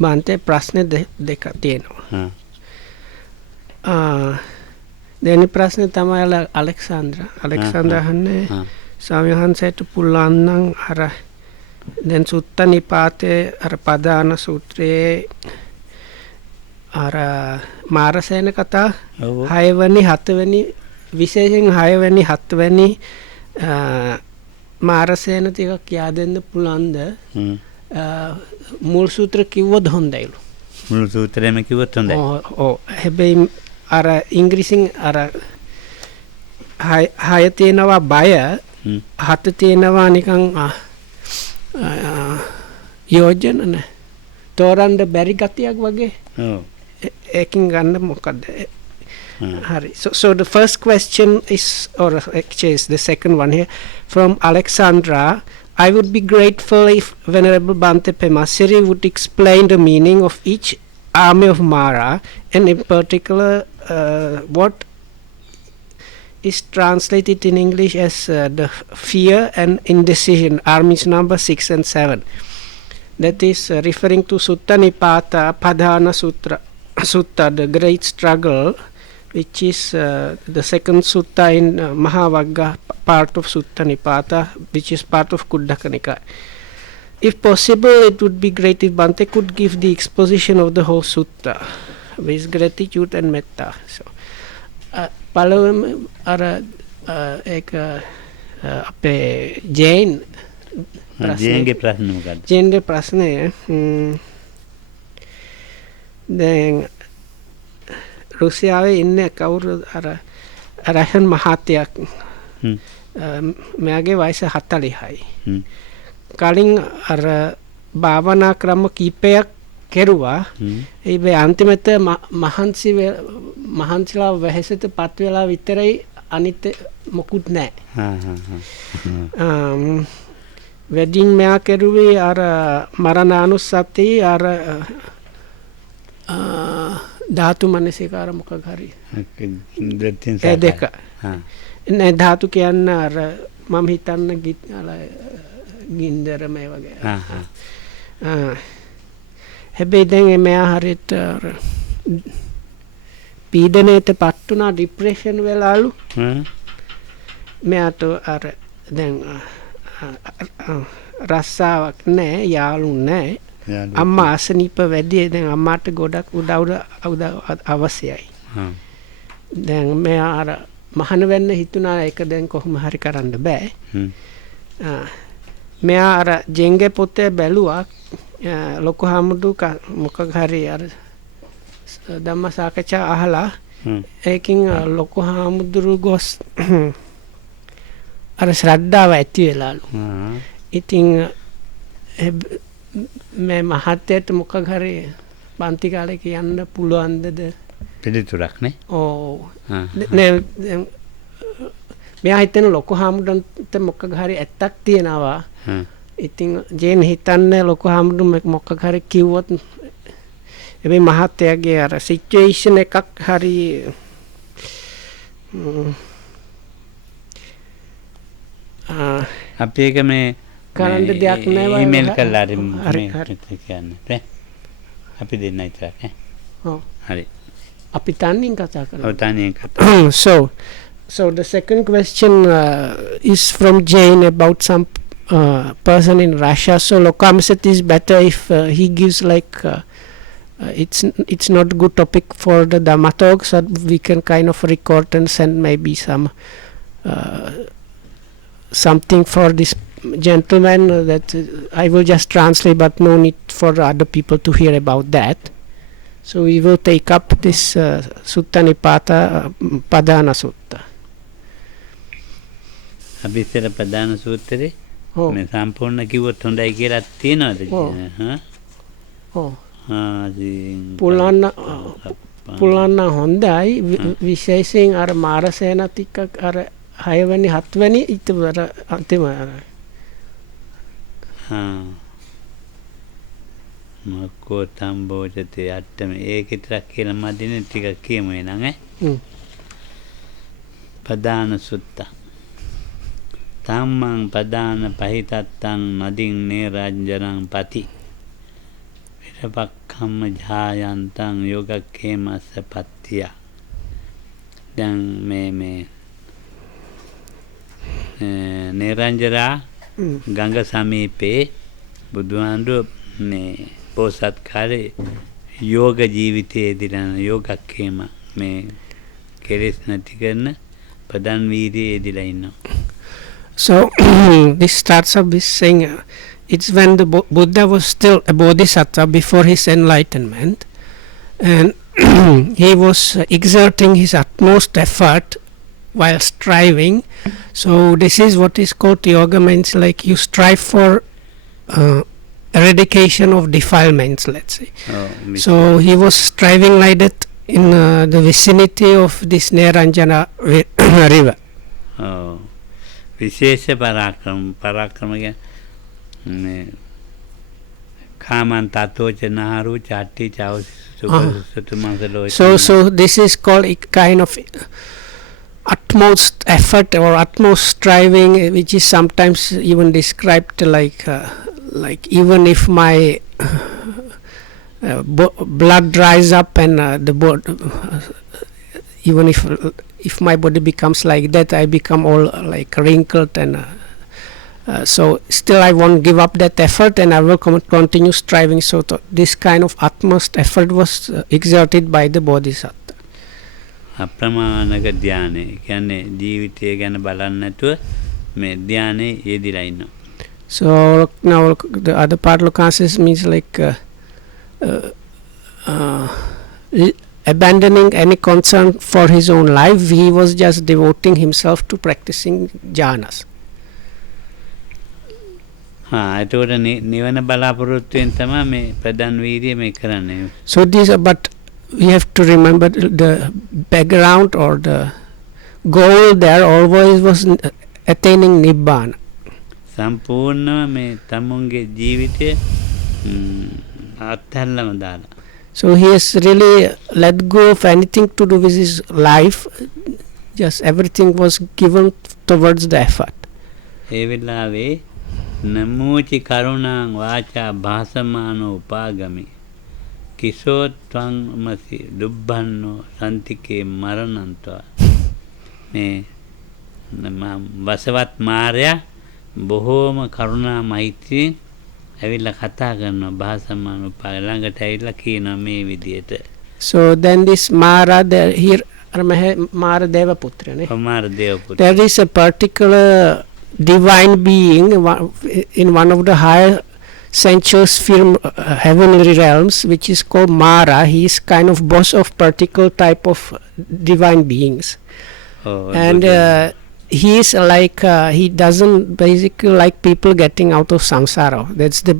බන්තේ ප්‍රශ්න දෙක තියෙනවා. දෙවෙනි ප්‍රශ්නේ තමයි අලෙක්සාන්ද්‍ර අහන්නේ ස්වාමීන් වහන්සේට පුළුවන් නම් අර දැන් සුත්ත නිපාතේ අර පදාන සූත්‍රයේ අර මාරසේන කතා 6 වෙනි 7 වෙනි විශේෂයෙන් 6 වෙනි 7 වෙනි මාරසේන ටික කියා දෙන්න පුළුවන්ද? මුල් සූත්‍ර කිව්වොත් හොඳයිලු. මුල් සූත්‍රෙම කිව්වොත් හොඳයි. ඔව් හැබැයි අර ඉංග්‍රීසියෙන් අර 6 තියෙනවා බය 7 තියෙනවා නිකන් යෝජන නේ තෝරන්න බැරි ගතියක් වගේ. ඔව් ඒකින් ගන්න මොකද? Hari. So the first question is, or actually is the second one here, from Alexandra. I would be grateful if Venerable Bhante Pemasiri would explain the meaning of each army of Mara, and in particular what is translated in English as the fear and indecision, armies number 6 and 7. That is referring to Sutta Nipata, Padhana Sutta, the great struggle, which is the second sutta in Mahavagga, part of Sutta Nipata, which is part of Kuddaka Nikaya. If possible, it would be great if Bhante could give the exposition of the whole sutta with gratitude and metta. So, පළවෙනි අර ඒක අපේ ජේන් ජේන්ගේ ප්‍රශ්න මොකක්ද? ජේන්ගේ ප්‍රශ්නය දැන් රුසියාවේ ඉන්න කවුරු අර රහන් මහත්තයක් මෙයාගේ වයස 40යි. කලින් අර භාවනා ක්‍රම කීපයක් කෙරුවා. ඒ අන්තිමට මහන්සිලා වෙහෙසට පත් වෙලා විතරයි අනිත් මොකුත් නැහැ. වැඩින් මෙයා කෙරුවේ අර මරණානුස්සති අර ධාතු මනසිකාර මොකක් හරි ඒ දෙක නෑ ධාතු කියන්න අර මම හිතන්න ගින්දර මේ වගේ හැබැයි දැන් මෙයා හරියට පීඩනයට පත් වුණා ડિප්‍රෙෂන් වෙලාලු මෙයාට අර දැන් රස්සාවක් නෑ යාළු නෑ අම්මා අසනීප වැඩි දැන් අම්මාට ගොඩක් උදව් අවශ්‍යයි. දැන් මෙයා අර මහාන වෙන්න හිතුණා ඒක දැන් කොහොම හරි කරන්න බෑ. මෙයා අර ජෙන්ගේ පොතේ බැලුවා ලොකු හාමුදුරු මොකක් හරි අර ධම්ම සාකච්ඡා අහලා ඒකින් ලොකු හාමුදුරු ගොස් අර ශ්‍රද්ධාව ඇති වෙලාලු. ඉතින් මේ මහත්තයට මොකක් හරි පන්ති කාලේ කියන්න පුළුවන්ද පිළිතුරක් නේ? ඔව් නෑ මෙයා හිතන ලොකු හාමුදුරන්ට මොකක් හරි ඇත්තක් තියනවා. ඉතින් ජේන් හිතන්නේ ලොකු හාමුදුරු මොකක් හරි කිව්වොත් හැබැයි මහත්තයාගේ අර සිචුේෂන් එකක් හරි අපි එක මේ කරන්න දෙයක් නෑ ඊමේල් කරලා හරි කියන්නේ අපි දෙන්න විතරක් ඈ ඔව් හරි අපි තනියෙන් කතා කරමු ඔව් තනියෙන් කතා so the second question is from Jane about some person in Russia. So Lokamsat is better if he gives like it's not good topic for the Dhamma talk, so we can kind of record and send maybe something for this gentleman that I will just translate, but no need for other people to hear about that. So we will take up this Sutta Nipata Padana Sutta. අභිසර ප්‍රධාන සූත්‍රේ මේ සම්පූර්ණ කිව්වොත් හොඳයි කියලා තියෙනවද? පුලන්න හොඳයි විශේෂයෙන් අර මාරසේන ටිකක් අර 6 වෙනි 7 වෙනි ඉතවර අන්තිම මක්කෝ තම්බෝජතේ අට්ටම ඒක විතරක් කියලා මදිනේ ටිකක් කියමු එනං ප්‍රධාන සුත්ත තම්මං ප්‍රධාන පහිතත්තං නදින් නේරජ්ජනං පති විරපක්ක කම්ම ජායන්තං යෝගක්ඛේමස්ස පත්තිය. දැන් මේ නිරංජරා ගඟ සමීපේ බුදුහාඳුර මේ පොසත් කාලේ යෝග ජීවිතයේදී යෝගක්ඛේම මේ කෙලෙස් නැති කරන ප්‍රධාන වීර්යයේදීලා ඉන්නවා. So this starts up with saying it's when the Buddha was still a bodhisattva before his enlightenment, and he was exerting his utmost effort while striving. So this is what is called yoga, means like you strive for eradication of defilements, let's say. So he was striving like that in the vicinity of this Neranjana river. විශේෂ පරාක්‍රම කියන්නේ කාමන් තතෝච නාරු චට්ටි චෞසුතුමසලෝ. So this is called a kind of utmost effort or utmost striving, which is sometimes even described like even if my blood dries up and even if my body becomes like that, I become all like wrinkled, and so still I won't give up that effort, and I will continue striving. So this kind of utmost effort was exerted by the bodhisattva. අප්‍රමාණක ධානය කියන්නේ ජීවිතය ගැන බලන්නේ නැතුව මේ ධානයේ යෙදিলা ඉන්නවා. So now the other part Lucasis means like abandoning any concern for his own life. He was just devoting himself to practicing jhanas. එතකොට නිවන බලාපොරොත්තුෙන් තමයි මේ ප්‍රධාන වීර්යය මේ කරන්නේ. So these are, but we have to remember the background or the goal there always was attaining nibbana. සම්පූර්ණව මේ තමුන්ගේ ජීවිතය අත්හැරලම දාලා. So he has really let go of anything to do with his life. Just everything was given towards the effort. ඒ වෙලාවේ නමෝචි කරුණාං වාචා භාසමානෝ උපාගමි කිසෝ ත්වං මසි දුබ්බන්නෝ සන්තිකේ මරණන්තවා. මේ වසවත් මාරයා බොහෝම කරුණා මෛත්‍රියෙන් ඇවිල්ලා කතා කරනවා භාසමාන උපාගම ළඟට ඇවිල්ලා කියනවා මේ විදියට. So then this Mara there here Mara Devaputra, Mara Devaputra, there is a particular divine being in one of the higher sensual sphere heavenly realms, which is called Mara. He is kind of boss of particular type of divine beings. And he is like he doesn't basically like people getting out of samsara. That's the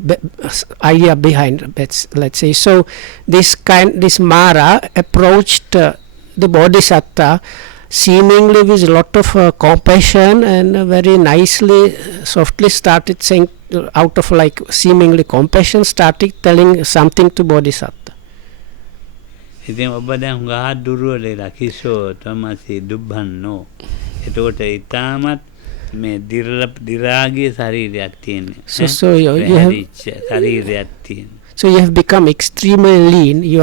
idea behind it, let's say. So this Mara approached the bodhisattva seemingly with a lot of compassion, and very nicely, softly started saying, out of like seemingly compassion, started telling something to bodhisattva. ඉතින් ඔබ දැන් හුඟා දුර්වලලා කිසෝ තමසි දුබ්බන්නෝ. එතකොට ඊටමත් මේ දිරාගේ ශරීරයක් තියෙනවා. So you have ශරීරයක් තියෙනවා. So you have become extremely lean. You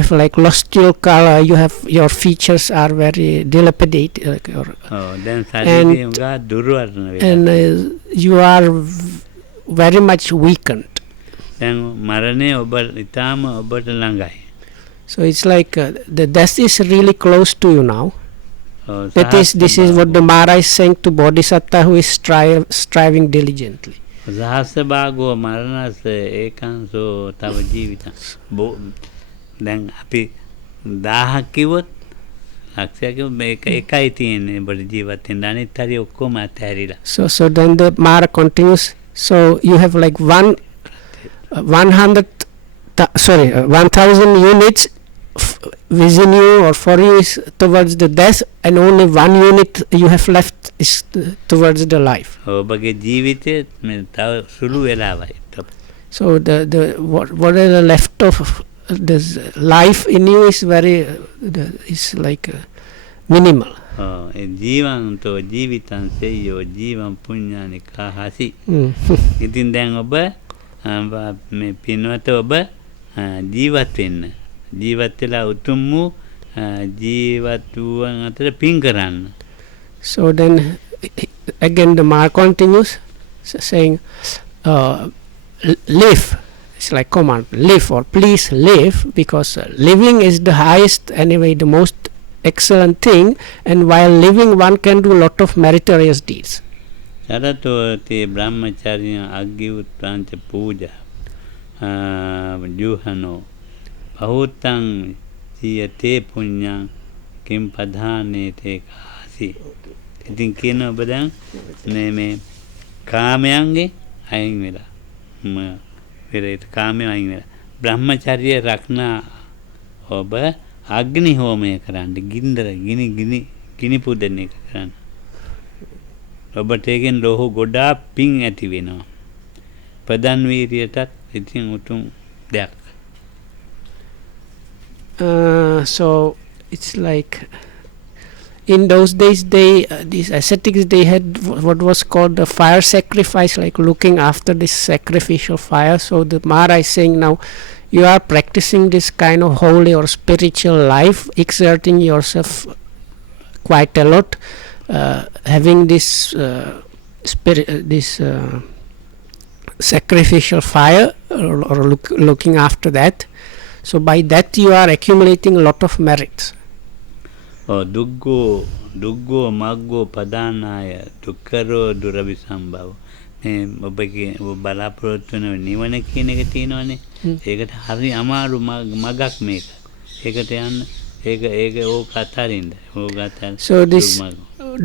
have like lost your color. You have your features are very dilapidated. And you are very much weakened. So it's like the death is really close to you now. This is what the Mara is saying to bodhisattva who is striving diligently. සහස්‍රභාගෝ මරණස්ස ඒකාංසෝ තව ජීවිතං. දැන් අපි 1000ක් කිව්වොත් ලක්ෂයක් කිව්වොත් මේක එකයි තියෙන්නේ ඔබට ජීවත් වෙන්න. අනිත් හරිය ඔක්කොම අතහැරිලා. So then the Mara continues. So you have like 1000 units within you or for you is towards the death, and only 1 unit you have left is towards the life. ඔබගේ ජීවිතේ මේ තව සුළු වෙලාවයි. So what are the left of this life in you is very is like minimal. ජීවන්තෝ ජීවිතං සෙය්‍යෝ ජීවං පුඤ්ඤානිකා හසි. ඉතින් දැන් ඔබ මේ පින්වත ඔබ ජීවත් වෙන්න. ජීවත් වෙලා උතුම් වූ ජීවත් වූවන් අතර පින් කරන්න. So then again the Mar continues saying live. It's like command, live or please live, because living is the highest, anyway, the most excellent thing, and while living one can do a lot of meritorious deeds. Saratoti brahmacharya agyutranta puja juhano bahutang siyate punyang kim padhane te kasi. ඉතින් කියනවා ඔබ දැන් මේ කාමයන්ගේ අයින් වෙලා පෙරේත කාමයෙන් අයින් වෙලා බ්‍රහ්මචර්ය රක්නා ඔබ අග්නි හෝමය කරන්න, ගින්දර ගිනි පුදන එක කරන්න. ඔබට ඒකෙන් ලෝහ ගොඩාක් පිං ඇති වෙනවා. ප්‍රධාන වීර්යයටත් ඉතින් උතුම් දෙයක්. So it's like in those days these ascetics, they had what was called the fire sacrifice, like looking after this sacrificial fire. So the Mara is saying, now you are practicing this kind of holy or spiritual life, exerting yourself quite a lot, having this sacrificial fire or looking after that. So by that you are accumulating a lot of merits. දුග්ගෝ මග්ගෝ පදානාය දුක්කරෝ දුරවිසම්භව. මේ ඔබගේ බලාපොරොත්තු වෙන නිවන කියන එක තියෙනවනේ. ඒකට හරි අමාරු මගක් මේක. ඒකට යන්න ඒක ඕක අතරින්ද. So this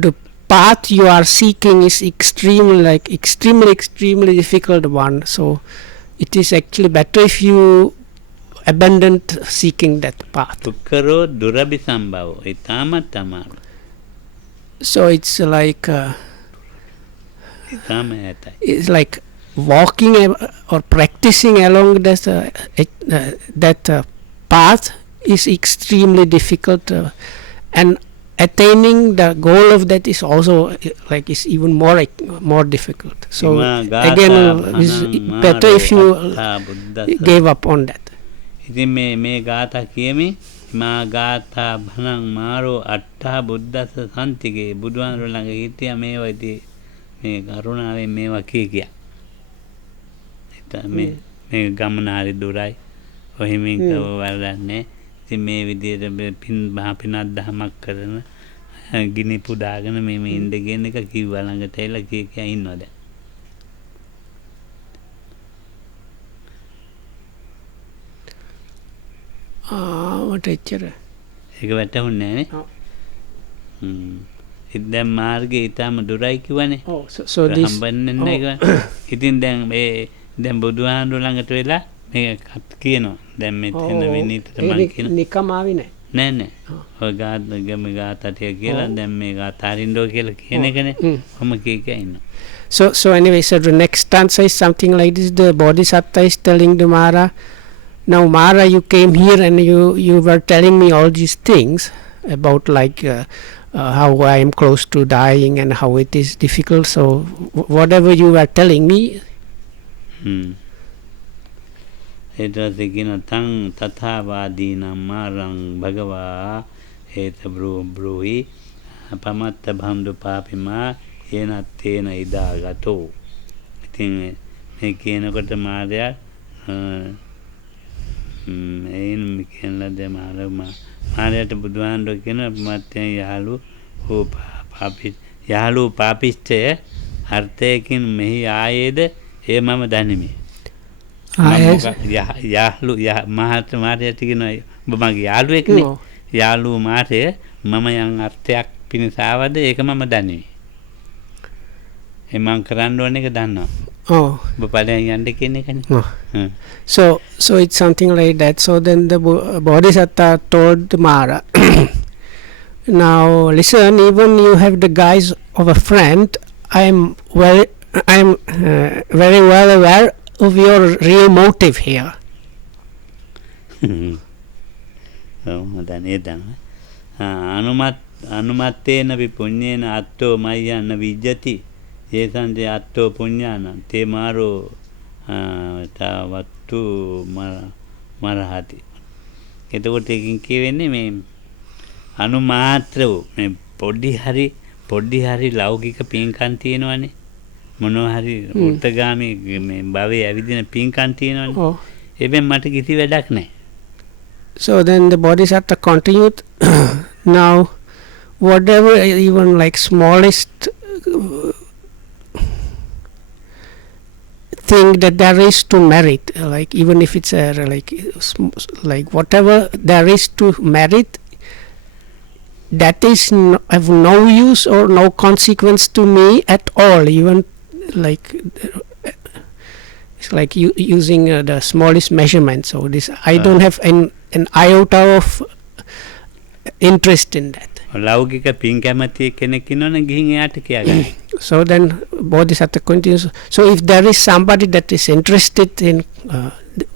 the path you are seeking is extremely difficult one. So it is actually better if you abandon seeking that path. දුක්කරෝ දුරවිසම්භව. ඊටමත් අමාරු. So it's like walking or practicing along that path is extremely difficult, and attaining the goal of that is also like is even more difficult. So again, it's better if you gave up on that. ඉතින් මේ ගාථා කියමි මා ගාථා භනං මාරෝ අට්ඨා බුද්දස්ස සන්තිගේ බුදුහාමුදුරුවෝ ළඟ හිටියා මේවා ඉතින් මේ කරුණාවෙන් මේවා කිය. මේ ගමන හරි දුරයි. ඔහිමින් කව වරදන්නේ. ඉතින් මේ විදිහට පිනක් දහමක් කරන ගිනි පුදාගෙන මේ ඉන්න කියන එක කිව්වා ළඟට එලා කිය ඉන්නවා දැන්. What එච්චර ඒක වැටහුන්නේ නැහැ නේ. දැන් මාර්ගය ඊටම දුරයි කිව්වනේ. so this හම්බන්නේ නැහැ කිව්වා. ඉතින් දැන් බුදුහාමුදුර ළඟට වෙලා මේ කියනවා. දැන් මෙතන විනීතට මම කියන නිකම් ආවේ නැහැ. නෑ. ඔය ගාතට කියලා දැන් මේ ගාතාරින්දෝ කියලා කියන එකනේ. කොහොම කීක ඉන්නවා. So anyway, so the next stanza is something like this. The Bodhisattva is telling the Mara, now Mara, you came here and you were telling me all these things about like how I am close to dying and how it is difficult. So whatever you were telling me. It was again tang tathavadinam marang bhagava eta bruhi pamatta bhamdu papima yena tena idagato. ඉතින් මේ කියනකොට මාර්යා එයින් කියනලා මාර්යාට බුදුහාමුදුරුවෝ කියන මත්යන් යහළු පාපිච්චය අර්ථයකින් මෙහි ආයේද ඒ මම දනිමි. යාළුව මාර්යාට කියනවා ඔබ මගේ යාළුවෙක්නේ. යාළුව මාර්ය මම යම් අර්ථයක් පිණිස ආවද ඒක මම දනිමි. ඒ මං කරන්න ඕන එක දන්නවා. ඔබ පළයන් යන්න කියන එකනේ. So it's something like that. So then the Bodhisattva told the Mara, now listen, even you have the guise of a friend, I am very well aware of your real motive here. අනුමත්තේන විපුඤ්ඤේන අත්තෝ මය්‍යන්න විජ්ජති ඒසන්තේ අත්තෝ පුඤ්ඤාන තේ මාරෝ තවත්තු මරහති. එතකොට එකකින් කියවෙන්නේ මේ අනුමාත්‍ර වූ මේ පොඩි හරි ලෞකික පින්කම් තියෙනවනේ. මොනවා හරි උත්තගාමී මේ භවයේ ඇවිදින පින්කම් තියෙනවනේ. Oh. ඒවෙන් මට කිසි වැඩක් නැහැ. So then the Bodhisattva continued. Now, whatever, even like smallest thing that there is to merit, like even if it's like whatever there is to merit, that is have no use or no consequence to me at all. Even like it's like using the smallest measurement. So this I don't have an iota of interest in that. ලෞකික පින් කැමති කෙනෙක් ඉන්නවනේ ගිහින් එයාට කියාගන්න. So then Bodhisattva continues. So if there is somebody that is interested in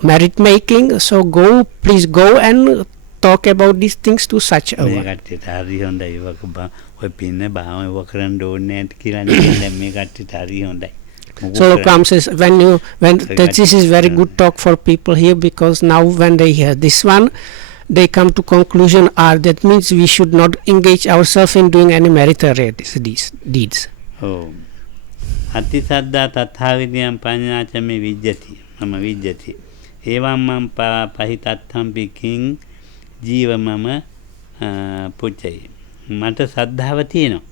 merit making, so please go and talk about these things to such a මේ one. කට්ටියට හරි හොඳයි. ඔය පින්න බාම ඒව කරන්න ඕනේ නැත් කියලා නේ. දැන් මේ කට්ටියට හරි හොඳයි. So Ram says this is very good talk for people here, because now when they hear this one, they come to conclusion, that means we should not engage ourselves in doing any meritorious deeds. ඔව්. අති සද්දා තථාවිදියම් පඤ්ඤාචමේ විජ්ජති. මම විජ්ජති. ඒවම් මම් පහිතත්තම්පි කිං ජීව මම පුච්චයි. මට සද්ධාව තියෙනවා.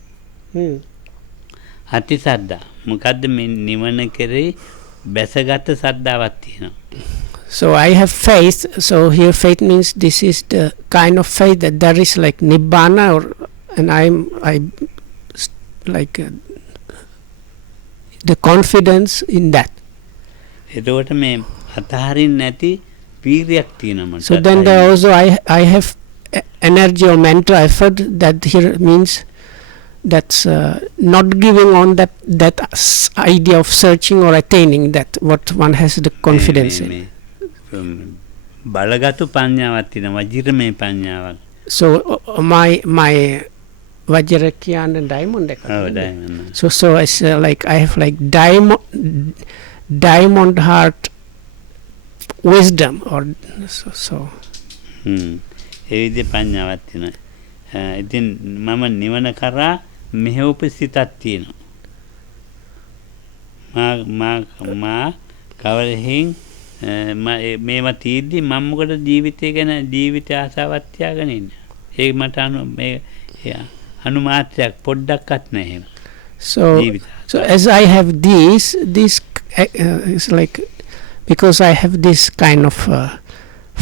අති සද්දා. මොකද්ද මේ නිවන කෙරෙහි බැසගත් සද්ධාවක් තියෙනවා. So I have faith. So here faith means this is the kind of faith that there is like nibbana, and I like the confidence in that. එතකොට මේ අතහරින්න නැති වීර්යයක් තියෙනවා මට. So then there also I have energy or mental effort. That here means that's not giving on that idea of searching or attaining that what one has the confidence in. බලගත්ු පඤ්ඤාවක් තියෙනවා. වජිරමේ පඤ්ඤාවක්. So my Vajra and diamond. Oh, diamond. So it's like I have like diamond heart wisdom or so. ඒ විදිහේ පඤ්ඤාවක් තියෙනවා. ඉතින් මම නිවන කරා මෙහෙවපු සිතක් තියෙනවා. මා කවරෙහින් මේවා තීද්දි මම මොකද ජීවිතය ගැන ජීවිත ආසාවක් තියාගෙන ඉන්නේ. ඒක මට අනුමාත්‍රයක් පොඩ්ඩක්වත් නැහැ. So as I have this is like, because I have this kind of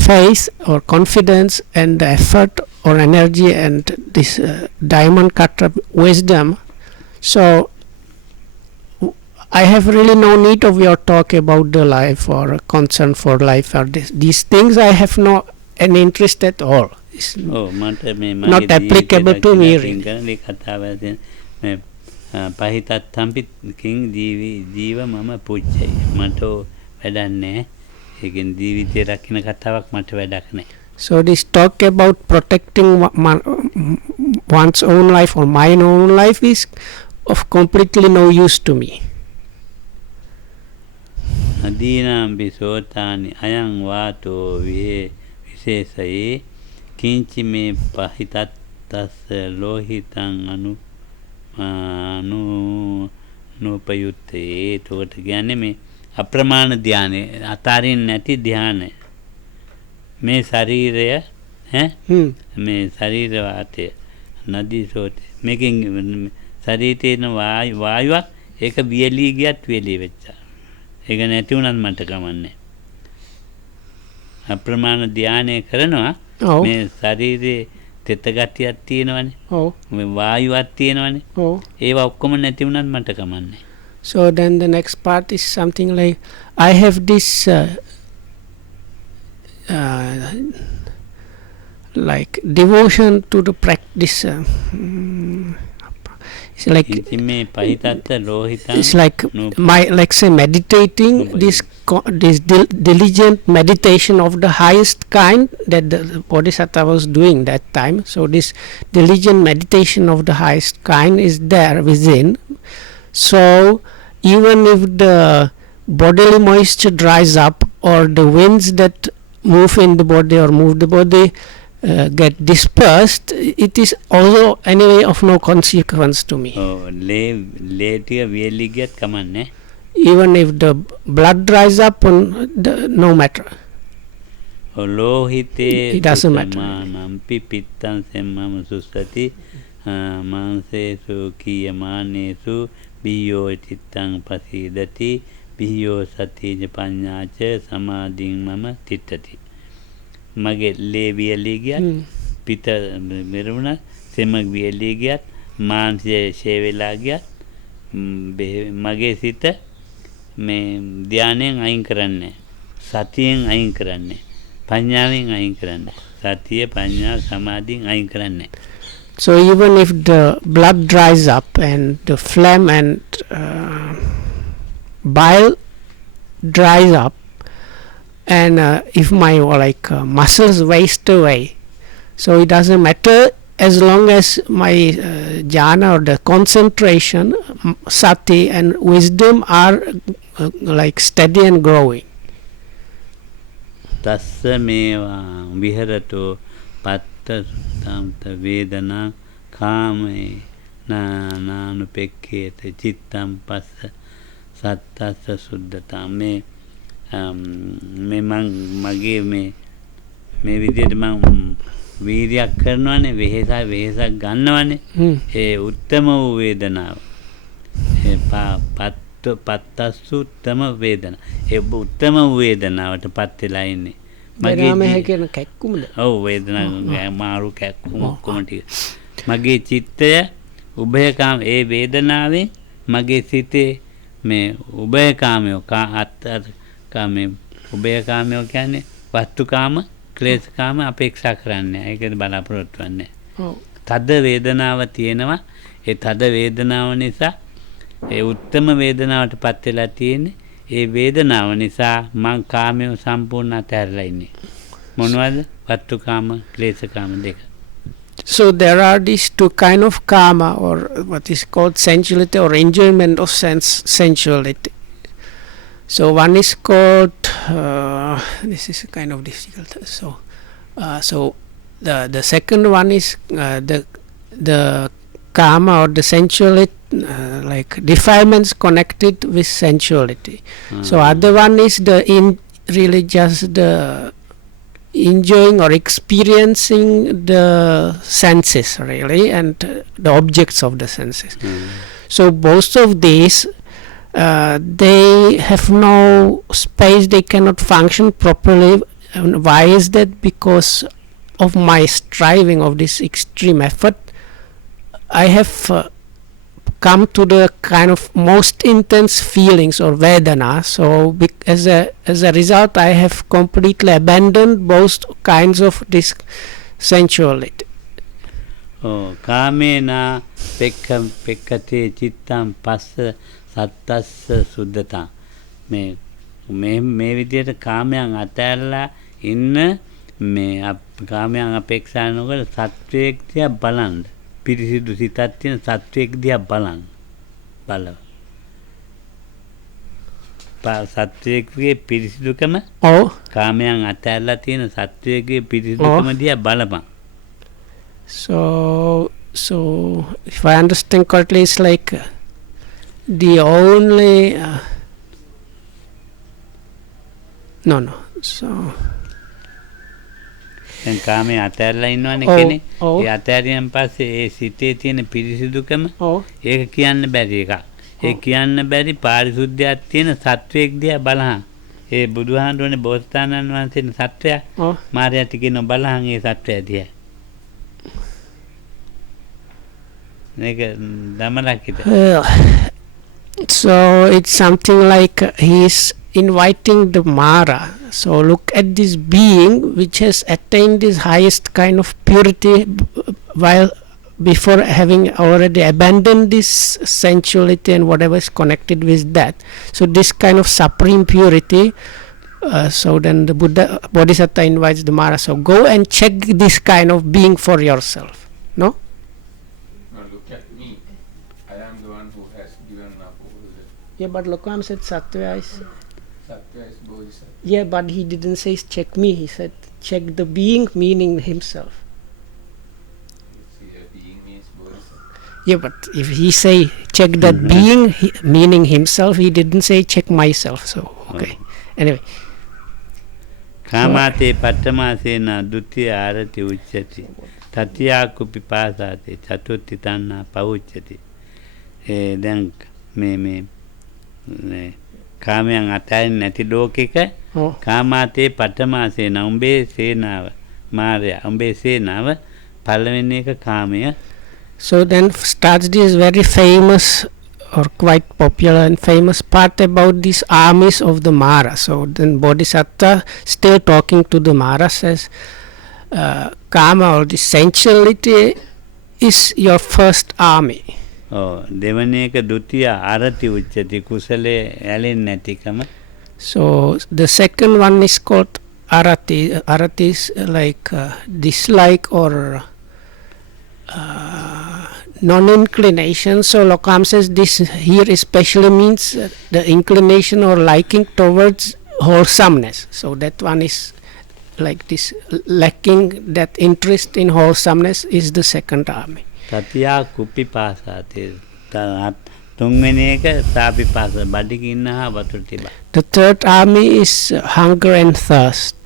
faith or confidence and effort or energy and this diamond cut wisdom, so I have really no need of your talk about the life or concern for life or these things. I have no an interest at all. It's not applicable to me. පහිතත්තම්පි කිං ජීව මම පුච්චයි. මට වැඩක් නැහැ. ඒකෙන් ජීවිතය රකින්න කතාවක් මට වැඩක් නැහැ. So this talk about protecting one's own life or my own life is of completely no use to me. අදීනාම්බි සෝතානි අයං වාතෝ විශේෂයේ කිංචි මේ පහිතත්තස් ලෝහිතං නූපයුත්තේ. එතකොට කියන්නේ මේ අප්‍රමාණ ධානය, අතාරින් නැති ධානය. මේ ශරීරය මේ ශරීර වාතය නදී සෝතේ මේකෙන් ශරීරයේ තියෙන වායුවක් ඒක වියලී ගියත් වියලී වෙච්චා. ඒක නැති වුණත් මට කමන්නේ. අප්‍රමාණ ධානය කරනවා. මේ ශරීරයේ තෙත ගතියක් තියෙනවනේ. මේ වායුවක් තියෙනවනේ. ඒවා ඔක්කොම නැති වුණත් මට කමන්නේ. So then the next part is something like I have this like devotion to the practice. It's like it's like my say meditating this diligent meditation of the highest kind that the Bodhisattva was doing that time. So this diligent meditation of the highest kind is there within. So even if the bodily moisture dries up or the winds that move in the body or move the body get dispersed, it is also anyway of no consequence to me. ලේ ටික වියලි ගියත් කමන්නේ. Even if the blood dries up, no matter. ලෝහිතේ It doesn't matter. සමානම්පි පිත්තං සෙම්මම සුස්සති මාංසේසු කීයමානේසු බියෝ චිත්තං පසීදති බියෝ සතිජ පඤ්ඤාච සමාධින් මම තිට්ඨති. මගේ ලේ වියලි ගියත් පිත මෙරුණා සෙම වියලි ගියත් මාංශය ෂේ වෙලා ගියත් මගේ සිත මේ ධානයෙන් අයින් කරන්නේ සතියෙන් අයින් කරන්නේ පඤ්ඤාවෙන් අයින් කරන්නේ සතිය පඤ්ඤා සමාධියෙන් අයින් කරන්නේ. So even if the blood dries up and the phlegm and bile dries up, and if my muscles waste away, so it doesn't matter as long as my jhana or the concentration, sati and wisdom are steady and growing. තස්ස මේවා විහෙරතෝ පත්ත සුත්තම්ත වේදනා කාමේ නානුපෙක්ඛේත චිත්තම් පස්ස සත්තස්ස සුද්ධතා. මේ මගේ මේ විදිහට මම වීර්යයක් කරනවානේ වෙහෙසක් ගන්නවානේ. ඒ උත්තම වූ වේදනාව ඒ පත්තස්සු උත්තම වේදනා. ඒ උත්තම වේදනාවට පත් වෙලා ඉන්නේ. මගේ කැක්කුමද? ඔව් වේදනා මාරු කැක්කුම ඔක්කොම ටික. මගේ චිත්තය උභයකාම ඒ වේදනාවෙන් මගේ සිතේ මේ උභයකාමයෝ කාමේ උභයකාමයෝ කියන්නේ වස්තුකාම ක්ලේශකාම අපේක්ෂා කරන්නේ. ඒකද බලාපොරොත්තු වෙන්නේ. තද වේදනාව තියෙනවා. ඒ තද වේදනාව නිසා ඒ උත්තම වේදනාවට පත් වෙලා තියෙන්නේ. ඒ වේදනාව නිසා මං කාමයේ සම්පූර්ණ අතහැරලා ඉන්නේ. මොනවද? වස්තුකාම ක්ලේශකාම දෙක. So there are these two kind of karma, or what is called sensuality or enjoyment of sensuality. So one is called this is kind of difficult. So the second one is the karma or the sensuality, defilements connected with sensuality. So other one is really just the enjoying or experiencing the senses really, and the objects of the senses. So both of these they have no space, they cannot function properly. And why is that? Because of my striving, of this extreme effort, I have come to the kind of most intense feelings or vedana. So as a result, I have completely abandoned both kinds of this sensuality. කාමේනා පෙක්කතේ චිත්තං පස්ස සත්තස්ස සුද්ධතා. මේ විදියට කාමයන් අතහැරලා ඉන්න මේ කාමයන් අපේක්ෂා නොකර සත්වයක් දිහා බලන්න. පිරිසිදු සිතක් තියෙන සත්වයක් දිහා බලන්න. සත්වයේ පිරිසිදුකම කාමයන් අතහැරලා තියෙන සත්වයේ පිරිසිදුකම දිහා බලපන්. So if I understand correctly, it's like the only so දැන් කාමයේ අතහැරලා ඉන්නවනේ කෙනෙක්. ඒ අතහැරියන් පස්සේ ඒ සිතේ තියෙන පිරිසිදුකම ඒක කියන්න බැරි එකක්. ඒ කියන්න බැරි පාරිශුද්ධයක් තියෙන සත්වයක් දිහා බලහන්. ඒ බුදුහාමුදුරනේ බෝසතාණන් වහන්සේන සත්වයා මාර්යාට කියන බලහන් ඒ සත්වයා දිහා. මේක දමලක්ද? So it's something like he is inviting the Mara. So look at this being which has attained this highest kind of purity while before having already abandoned this sensuality and whatever is connected with that. So this kind of supreme purity, so then the Buddha Bodhisattva invites the Mara, so go and check this kind of being for yourself. No? Look at me. I am the one who has given up all the... Yeah, but Lokam said Sattva is... Sattva is bodhisattva. Yeah, but he didn't say check me. He said check the being, meaning himself. See, a being means bodhisattva. Yeah, but if he say check that being, meaning himself, he didn't say check myself. So okay. Anyway, කාමාතේ පට්ඨමාසේන ဒ ුතිය ආරති උච්චති තතියා කුපි පාසාතේ චතුත්ථි තණ්හා පවුච්චති දැන් මේ කාමයන් අතරින් නැති ලෝකෙක කාමාතේ පට්ඨමාසේන උඹේ සේනාව මාර්යා උඹේ සේනාව පළවෙනි එක කාමය. So then starts this very famous or quite popular and famous part about these armies of the Mara. So then Bodhisattva still talking to the Mara says Kama or the sensuality is your first army. දෙවැනි එක ဒ ුතිය ආරති උච්චති කුසලයේ ඇලෙන්නේ නැතිකම. So the second one is called arati. Arati is like dislike or non-inclination. So Lokam says this here especially means the inclination or liking towards wholesomeness. So that one is like this, lacking that interest in wholesomeness is the second army. තතියා කුපි පාසාතේ තුන්වෙනි එක සාපිපාස බඩගින්න හා වතුර තිබා. The third army is hunger and thirst.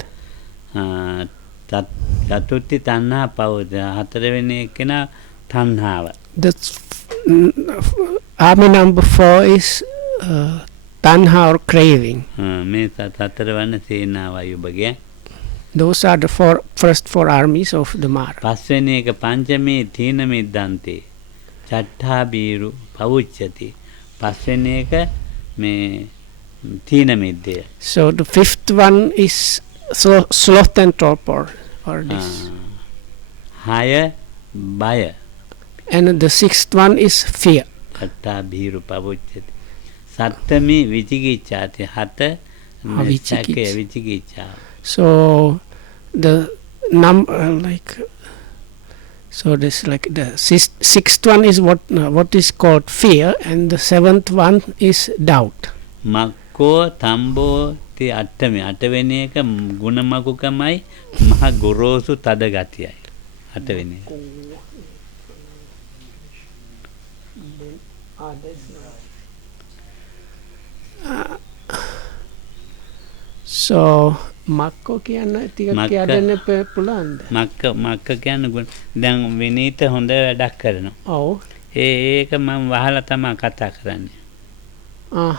චතුත්ථි තණ්හා පවුද හතරවෙනි එකේන තණ්හාව. The army number 4 is tanha or craving. මේ හතරවන සේනාවයි ඔබගේ. Those are the first four armies of the Mara. පස්වෙනි එක පංචමේ තීන මිද්දන්තේ චට්ඨා බීරු පවුච්චති. පස්වෙනි එක මේ තීන මිද්දය. So the fifth one is sloth and torpor or this. හය බය. And the sixth one is fear. චට්ඨා බීරු පවුච්චති. සත්තමේ විචිකිච්ඡාති හත විචිකිච්ඡා. So the number so this like the sixth one is what is called fear, and the seventh one is doubt. මක්කෝ තම්බෝ ති අට්ඨමේ අටවෙනි එක ගුණමකුකමයි මහ ගොරෝසු තද ගතියයි අටවෙනි. So මක්කෝ කියන්නේ ටිකක් කියන්න පුළුවන්ද? මක්ක කියන්නේ දැන් විනීත හොඳ වැඩක් කරනවා. ඔව්. ඒක මම වහලා තමයි කතා කරන්නේ.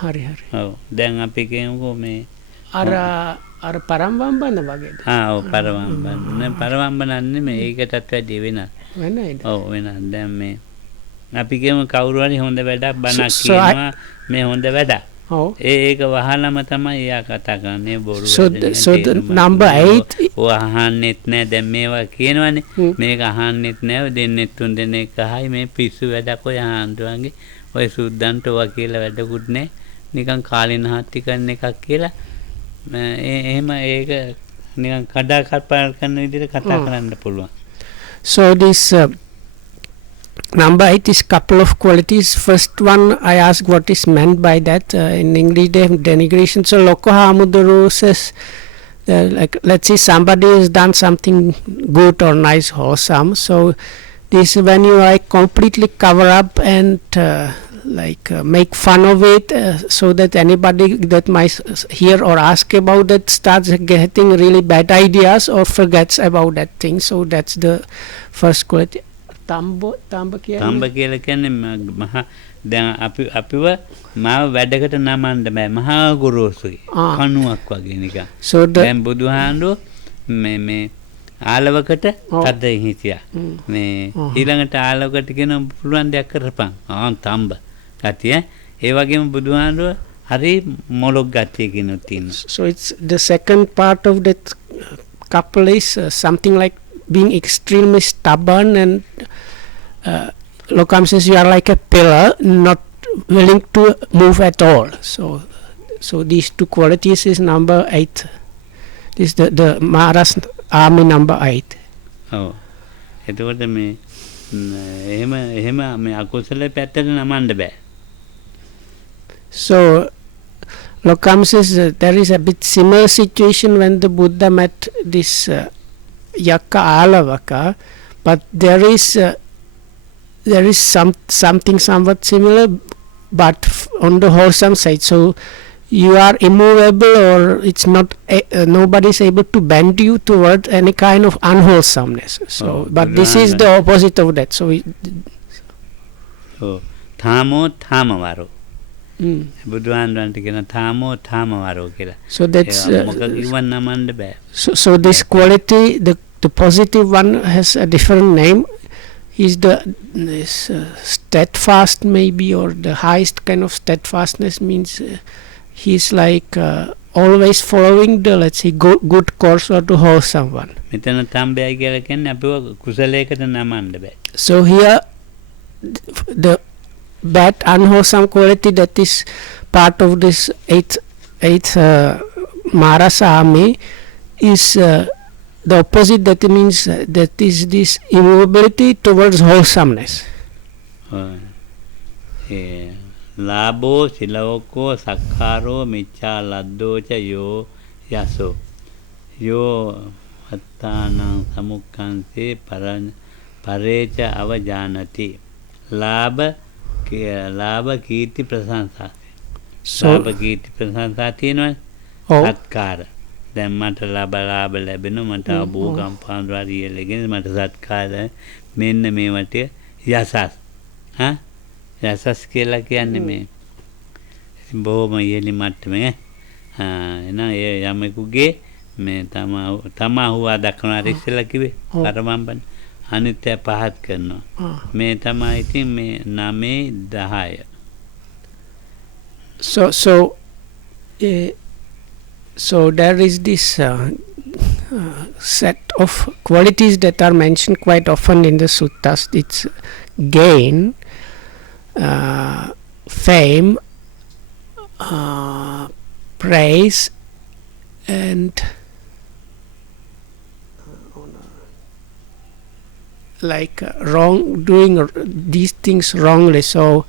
හරි හරි. ඔව්. දැන් අපි කියමුකෝ මේ අර පරම්බම්බන වගේද? ඔව් පරම්බම්බන. නේ පරම්බම්බනන්නේ මේ ඒකටත් වැඩි වෙනස්. වෙනයිද? ඔව් වෙනස්. දැන් මේ අපි කියමු කවුරු හරි හොඳ වැඩක් බණක් කියනවා මේ හොඳ වැඩක්. ඒක වහලම තමයි එයා කතා කරන්නේ බොරු. So the number 8 ඔය අහන්නෙත් නෑ දැන් මේවා කියනවනේ මේක අහන්නෙත් නෑ දෙන්නෙත් තුන් දෙනෙක් අහයි මේ පිස්සු වැඩක් ඔය ආන්දුවන්ගේ ඔය සුද්දන්ට ඔය කියලා වැඩකුත් නෑ නිකන් කාලේ නහත්ති කරන එකක් කියලා එහෙම ඒක නිකන් කඩා කප්පල් කරන විදිහට කතා කරන්න පුළුවන්. So this number 8 is couple of qualities. First one, I ask what is meant by that. In English they have denigration. So Loko Hamuduru says like let's say somebody has done something good or nice, wholesome. So this when you like completely cover up and make fun of it so that anybody that might hear or ask about that starts getting really bad ideas or forgets about that thing. So that's the first quality. තම්බ කියලා කියන්නේ මහා දැන් අපිව මාව වැඩකට නමන්න බෑ මහා ගොරෝසුයි කණුවක් වගේ නිකන්. දැන් බුදුහාඳු මේ ආලවකට තද හිටියා. මේ ඊළඟට ආලවකට කියන පුළුවන් දෙයක් කරපන්. තම්බ ගතිය. ඒ වගේම බුදුහාඳු හරි මොලොක් ගතිය කියනක් තියෙනවා. So it's the second part of that couple is something like being extremely stubborn and Lokam says you are like a pillar, not willing to move at all. So these two qualities is number 8. This is the Mara's army number 8. එතකොට මේ එහෙම මේ අකුසල පැත්තට නමන්න බෑ. So Lokam says there is a bit similar situation when the Buddha met this Yakka Alavaka, but there is something somewhat similar, but on the wholesome side. So you are immovable, or it's not nobody is able to bend you toward any kind of unwholesomeness. So, but this is the opposite of that. So, thamo thamavaro. බුදුහාමුදුරන්ට කියන තාමෝ තාමවරෝ කියලා. So that's මොකක් කිව්වන්න නමන්න බෑ. So this quality, the positive one has a different name. Is this steadfast maybe, or the highest kind of steadfastness means he's like always following the, let's say, good course or to wholesome one. මෙතන තම්බයයි කියලා කියන්නේ අපිව කුසලයකට නමන්න බෑ. So here the bad unwholesome quality that is part of this eighth Marasami is the opposite. That means that is this immovability towards wholesomeness. ලාභෝ සිලෝකෝ සක්කාරෝ මිච්ඡා ලද්දෝච යෝ යසෝ යෝ අත්තානං සමුක්ඛන්සේ පරේච අවජානති. ලාභ කීර්ති ප්‍රශංසා. ලාභ කීර්ති ප්‍රශංසා තියෙනවනේ. සත්කාර. දැන් මට ලාභ ලැබෙනවා, මට අභෝගම් පාන්දරාරිය ලැබෙන, මට සත්කාර, මෙන්න මේවට යසස්. යසස් කියලා කියන්නේ මේ බොහොම ඉහළ මට්ටමේ එන යමෙකුගේ මේ තමා හුවා දක්වන ඉස්සෙල්ලා කිව්වේ පරමම්බන අනිත්‍ය පහත් කරනවා. මේ තමයි ඉතින් මේ 9 10. So there is this set of qualities that are mentioned quite often in the suttas. It's gain, fame, praise, and like doing these things wrongly. So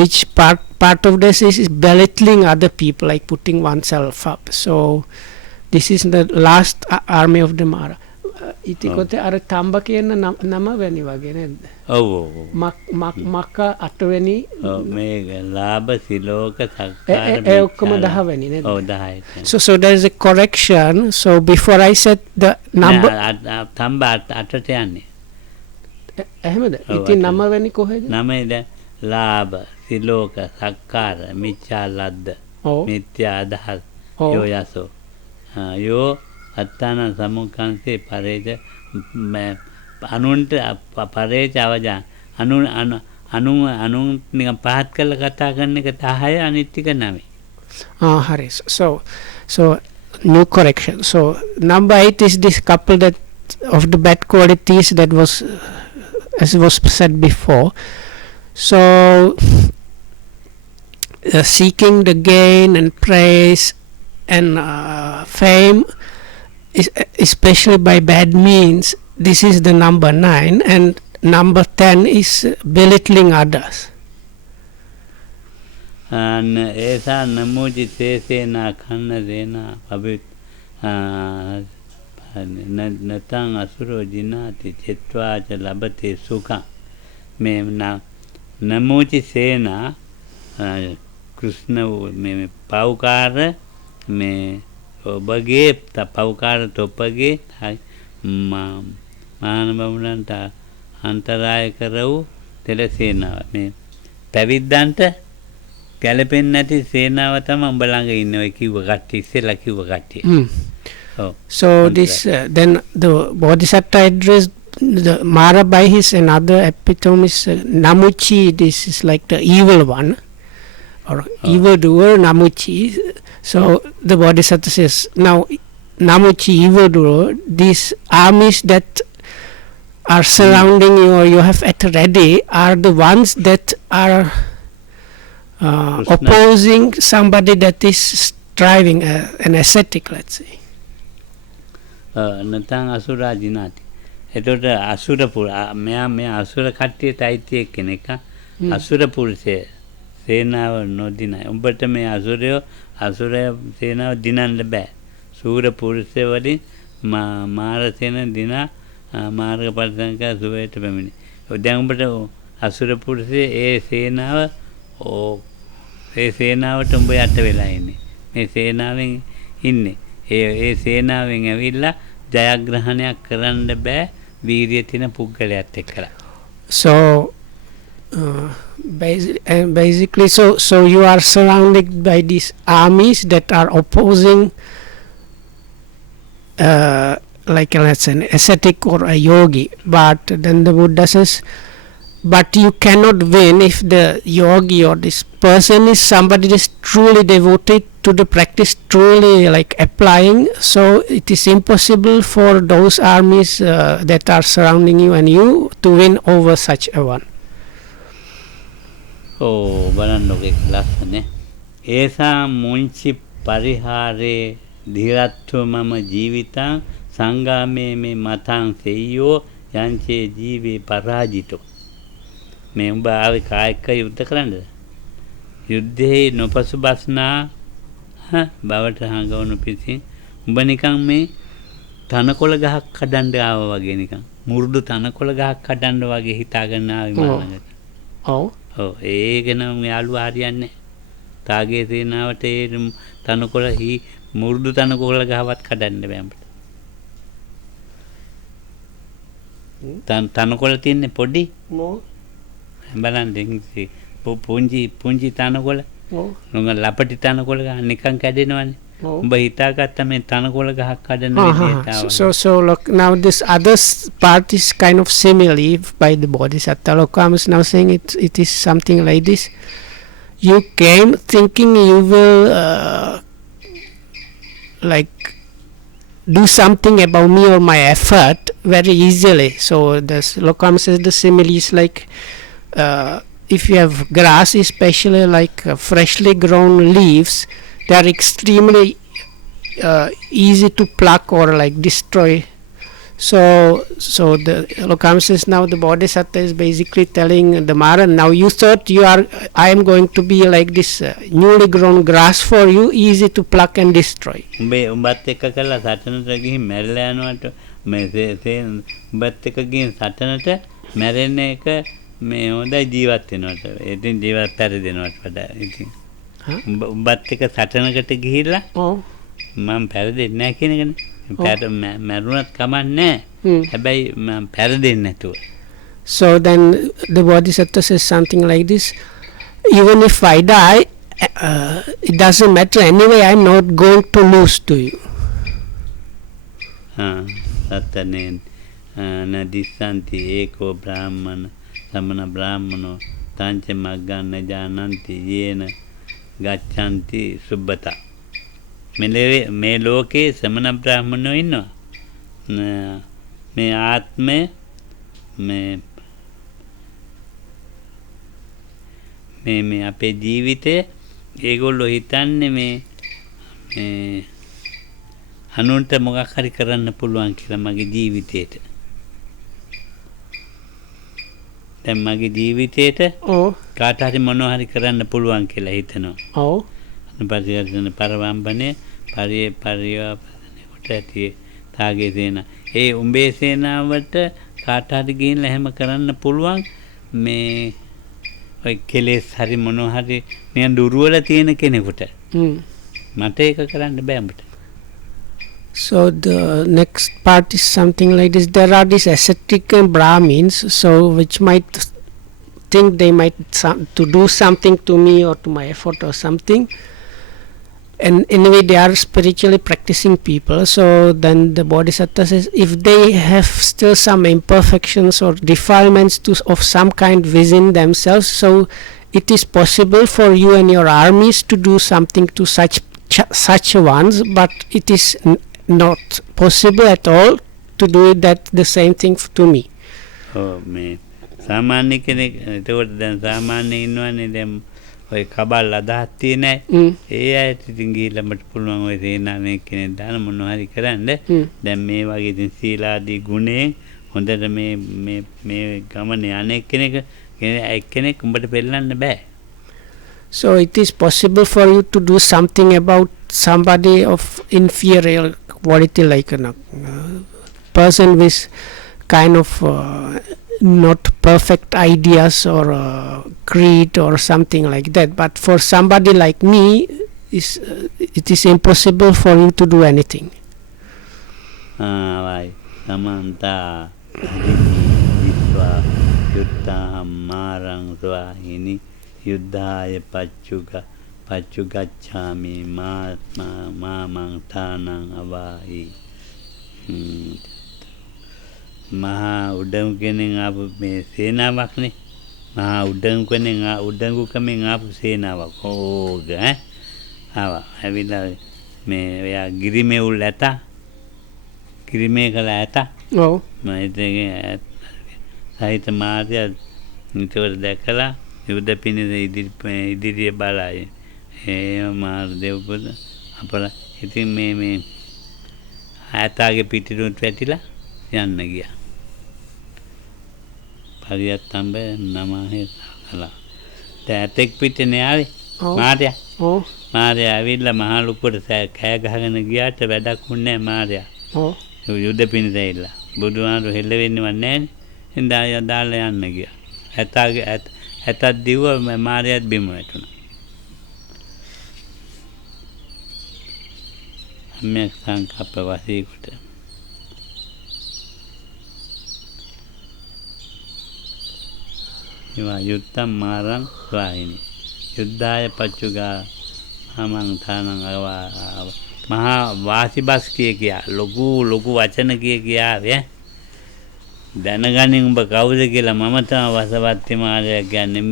which part of this is belittling other people, like putting oneself up. So this is the last army of the Mara. ඉතිකොතේ අර තම්බ කියන නම වෙනි වගේ නේද? ඔව් මක්ක 8 වෙනි. මේ ලාභ සිලෝක සක්කාර ඒ ඔක්කොම 10 වෙනි නේද? ඔව් 10යි. So there is a correction. So before I said the number තම්බ 8ට යන්නේ. එහෙමද? ඉතින් 9 වෙනි කොහෙද? 9 දැන් ලාභ සිලෝක සක්කාර මිච්ඡා ලද්ද මිත්‍යා අදහස් යෝ යසෝ යෝ අත්තාන සමුක්ඛන්සේ පරේජ අනුන්ට පරේජ අවජාන අනු නිකන් පහත් කරලා කතා කරන එක 10 අනිත් ටික 9. හරි. So new correction. So number 8 is this couple that of the bad qualities that was as was said before. So seeking the gain and praise and fame, especially by bad means, this is the number 9, and number 10 is belittling others. And ऐसा नमोजी तेसेना खन्न देना अभी नतांग असुरो जिनाति चित्वा च लभते सुखा में नमोजी सेना कृष्ण में पावकार में बगे पावकार तोपगे मान बमुलंट अंतराय करऊ तेरे सेना में පැවිද්දන්ට ගැලපෙන්නේ නැති සේනාව තමයි උඹ ළඟ ඉන්නේ ඔය කිව්ව කට්ටිය ඉස්සෙල්ලා කිව්ව කට්ටිය. So this then the Bodhisattva addressed the Mara by his another epitome is Namuchi. This is like the evil one or evil doer, Namuchi. So the Bodhisattva says, now Namuchi, evil doer, these armies that are surrounding you or you have at ready are the ones that are opposing somebody that is striving, an ascetic, let's say. නැත්නම් අසුරා ජිනාති. එතකොට අසුර පුර මෙයා අසුර කට්ටියට අයිති එක්කෙනෙක්. අසුර පුරුෂය සේනාව නොදිනයි. උඹට මේ අසුරය සේනාව දිනන්න බෑ. සූර පුරුෂය වලින් මාර සේන දිනා මාර්ගඵල සංකා සුවයට පැමිණි. දැන් උඹට අසුර පුරුෂය ඒ සේනාවට උඹ යට වෙලා ඉන්නේ. මේ සේනාවෙන් ඉන්නේ. ඒ සේනාවෙන් ඇවිල්ලා ජයග්‍රහණයක් කරන්න බෑ වීරිය තියෙන පුද්ගලයාත් එක්කලා. So basically, so you are surrounded by these armies that are opposing, like let's say an ascetic or a yogi. But then the Buddha says, but you cannot win if the yogi or this person is somebody that is truly devoted to the practice, truly like applying. So it is impossible for those armies that are surrounding you and you to win over such a one. බලන්නක ලස්සනේ. ඒසා මුංචි පරිහාරේ ධීරත්ව මම ජීවිතං සංගාමේ මේ මතං සෙය්‍යෝ යංචේ ජීවේ පරාජිතෝ. මේ උඹ ආවේ කායික යුද්ධ කරන්නද? යුද්ධේ නොපසු බස්නා බවට හංගවනු පිසින් උඹ නිකන් මේ තනකොළ ගහක් කඩන්න ආවා වගේ නිකන් මුරුදු තනකොළ ගහක් කඩන්න වගේ හිතාගෙන ආවේ මලඟට. ඔව්. ඔව් ඒක නම් යාළුවා හරියන්නේ. තාගේ සේනාවට ඒ තනකොළ මුරුදු තනකොළ ගහවත් කඩන්න බෑ උඹට. තනකොළ තියන්නේ පොඩි. බලන්න ඉංග්‍රීසි පුංචි තනකොළ. ඔව්. ලපටි තනකොළ ගහ නිකන් කැඩෙනවනේ. උඹ හිතාගත්ත මේ තනකොළ ගහක් කඩන විදිහට ආවා. So look, now this other part is kind of similarly by the Bodhisattva. Lokama is now saying it is something like this. You came thinking you will like do something about me or my effort very easily. So this Lokama says the simile is like if you have grass, especially like freshly grown leaves, they are extremely easy to pluck or like destroy. So the Lokama says now the Bodhisattva is basically telling the Mara, now you thought I am going to be like this newly grown grass for you, easy to pluck and destroy. උඹත් එක්ක කළා සටනට ගිහින් මැරලා යනවට මේ උඹත් එක්ක ගිහින් සටනට මැරෙන එක මේ හොඳයි ජීවත් වෙනවට. ඉතින් ජීවත් පරිදෙනවට වඩා ඉතින් උඹත් එක්ක සටනකට ගිහිල්ලා මම පරිදෙන්නේ නැහැ කියන එකනේ. මැරුණත් කමක් නැහැ. හැබැයි මම පරිදෙන්නේ නැතුව. So then the Bodhisattva says something like this: even if I die, it doesn't matter anyway. I'm not going to lose to you. සතනේ නදිසන්ති ඒකෝ බ්‍රාහ්මණ සමන බ්‍රාහ්මනෝ තංච මග්ගන්න ජානන්ති යේන ගච්ඡanti සුබ්බතා. මේ ලෝකේ සමන බ්‍රාහ්මණයෝ ඉන්නවා. මේ ආත්මය මේ අපේ ජීවිතය ඒගොල්ලෝ හිතන්නේ මේ අනුන්ට මොකක් හරි කරන්න පුළුවන් කියලා මගේ ජීවිතේට. දැන් මගේ ජීවිතේට කාට හරි මොනවා හරි කරන්න පුළුවන් කියලා හිතනවා. ඔව්. පරිවර්තන පරවම්බනේ පරිවර්තන කොට ඇති තාගේ සේන. ඒ උඹේ සේනාවට කාට හරි ගිහින්ලා එහෙම කරන්න පුළුවන් මේ ඔය කෙලෙස් හරි මොනවා හරි නිකන් දුර්වල තියෙන කෙනෙකුට. මට ඒක කරන්න බෑ උඹට. So the next part is something like this. There are these ascetic Brahmins, so which might think they might to do something to me or to my effort or something. And anyway, they are spiritually practicing people. So then the Bodhisattva says, if they have still some imperfections or defilements of some kind within themselves, so it is possible for you and your armies to do something to such ones, but it is not possible at all to do that the same thing to me. මේ සාමාන්‍ය කෙනෙක් ඒකට දැන් සාමාන්‍ය ඉන්නවනේ දැන් ඔය කබල් අදහස් තියෙන ඒ අයට ඉතින් ගිහිල්ලා මට පුළුවන් ඔය සේනාවේ කෙනෙක් දාන මොනවා හරි කරන්න. දැන් මේ වගේ ඉතින් සීලාදී ගුණයෙන් හොඳට මේ ගමනේ අනෙක් කෙනෙක් උඹට පෙන්නන්න බෑ. So it is possible for you to do something about somebody of inferior quality, like a person with kind of not perfect ideas or creed or something like that. But for somebody like me, it is impossible for you to do anything. Vai samanta Viswa Yuddha Marang Swahini Yuddhaya Pachugachami Mamang Tanang Avahi මහා උඩඟු කෙනෙක් ආපු මේ සේනාවක්නේ මහා උඩඟු කෙනෙක් උඩඟු කමෙන් ආපු සේනාවක් ඕග ආවා ඇවිල්ලා මේ එයා ගිරිමෙවුල් ඇතා ගිරිමේ කළ ඇතා ඔව් මම ඉතින් සහිත මාර්ගය නිතර දැකලා යුද පිණිස ඉදිරිය බලයි ඒ මාර් දෙව්පොළ අපල ඉතින් මේ ඇතාගේ පිටිරුත් වැටිලා යන්න ගියා පරියත්තම්බ නමහේ සකලා දැතෙක් පිටනේ ආවේ මාර්යා ඔව් මාර්යා ඇවිල්ලා මහා ලොකුට කෑ ගහගෙන ගියාට වැඩක් වුණේ නැහැ මාර්යා ඔව් යුද පිණිස ඇවිල්ලා බුදුහාමුදුරු හෙල්ල වෙන්නේවත් නැහැනේ හින්දා දාලා යන්න ගියා ඇතත් දිව්ව මාර්යාත් බිම වැටුණා අම්මේ සංකප්ප වසීකට Yuddha Marang Swahini Yuddhaya Pachuga Hamang Thanang මහා වාසිබස් කියා ලොකු වචන කියා දැනගනින් උඹ කවුද කියලා මම තමයි වසවත්ති මාරයා කියන්නේ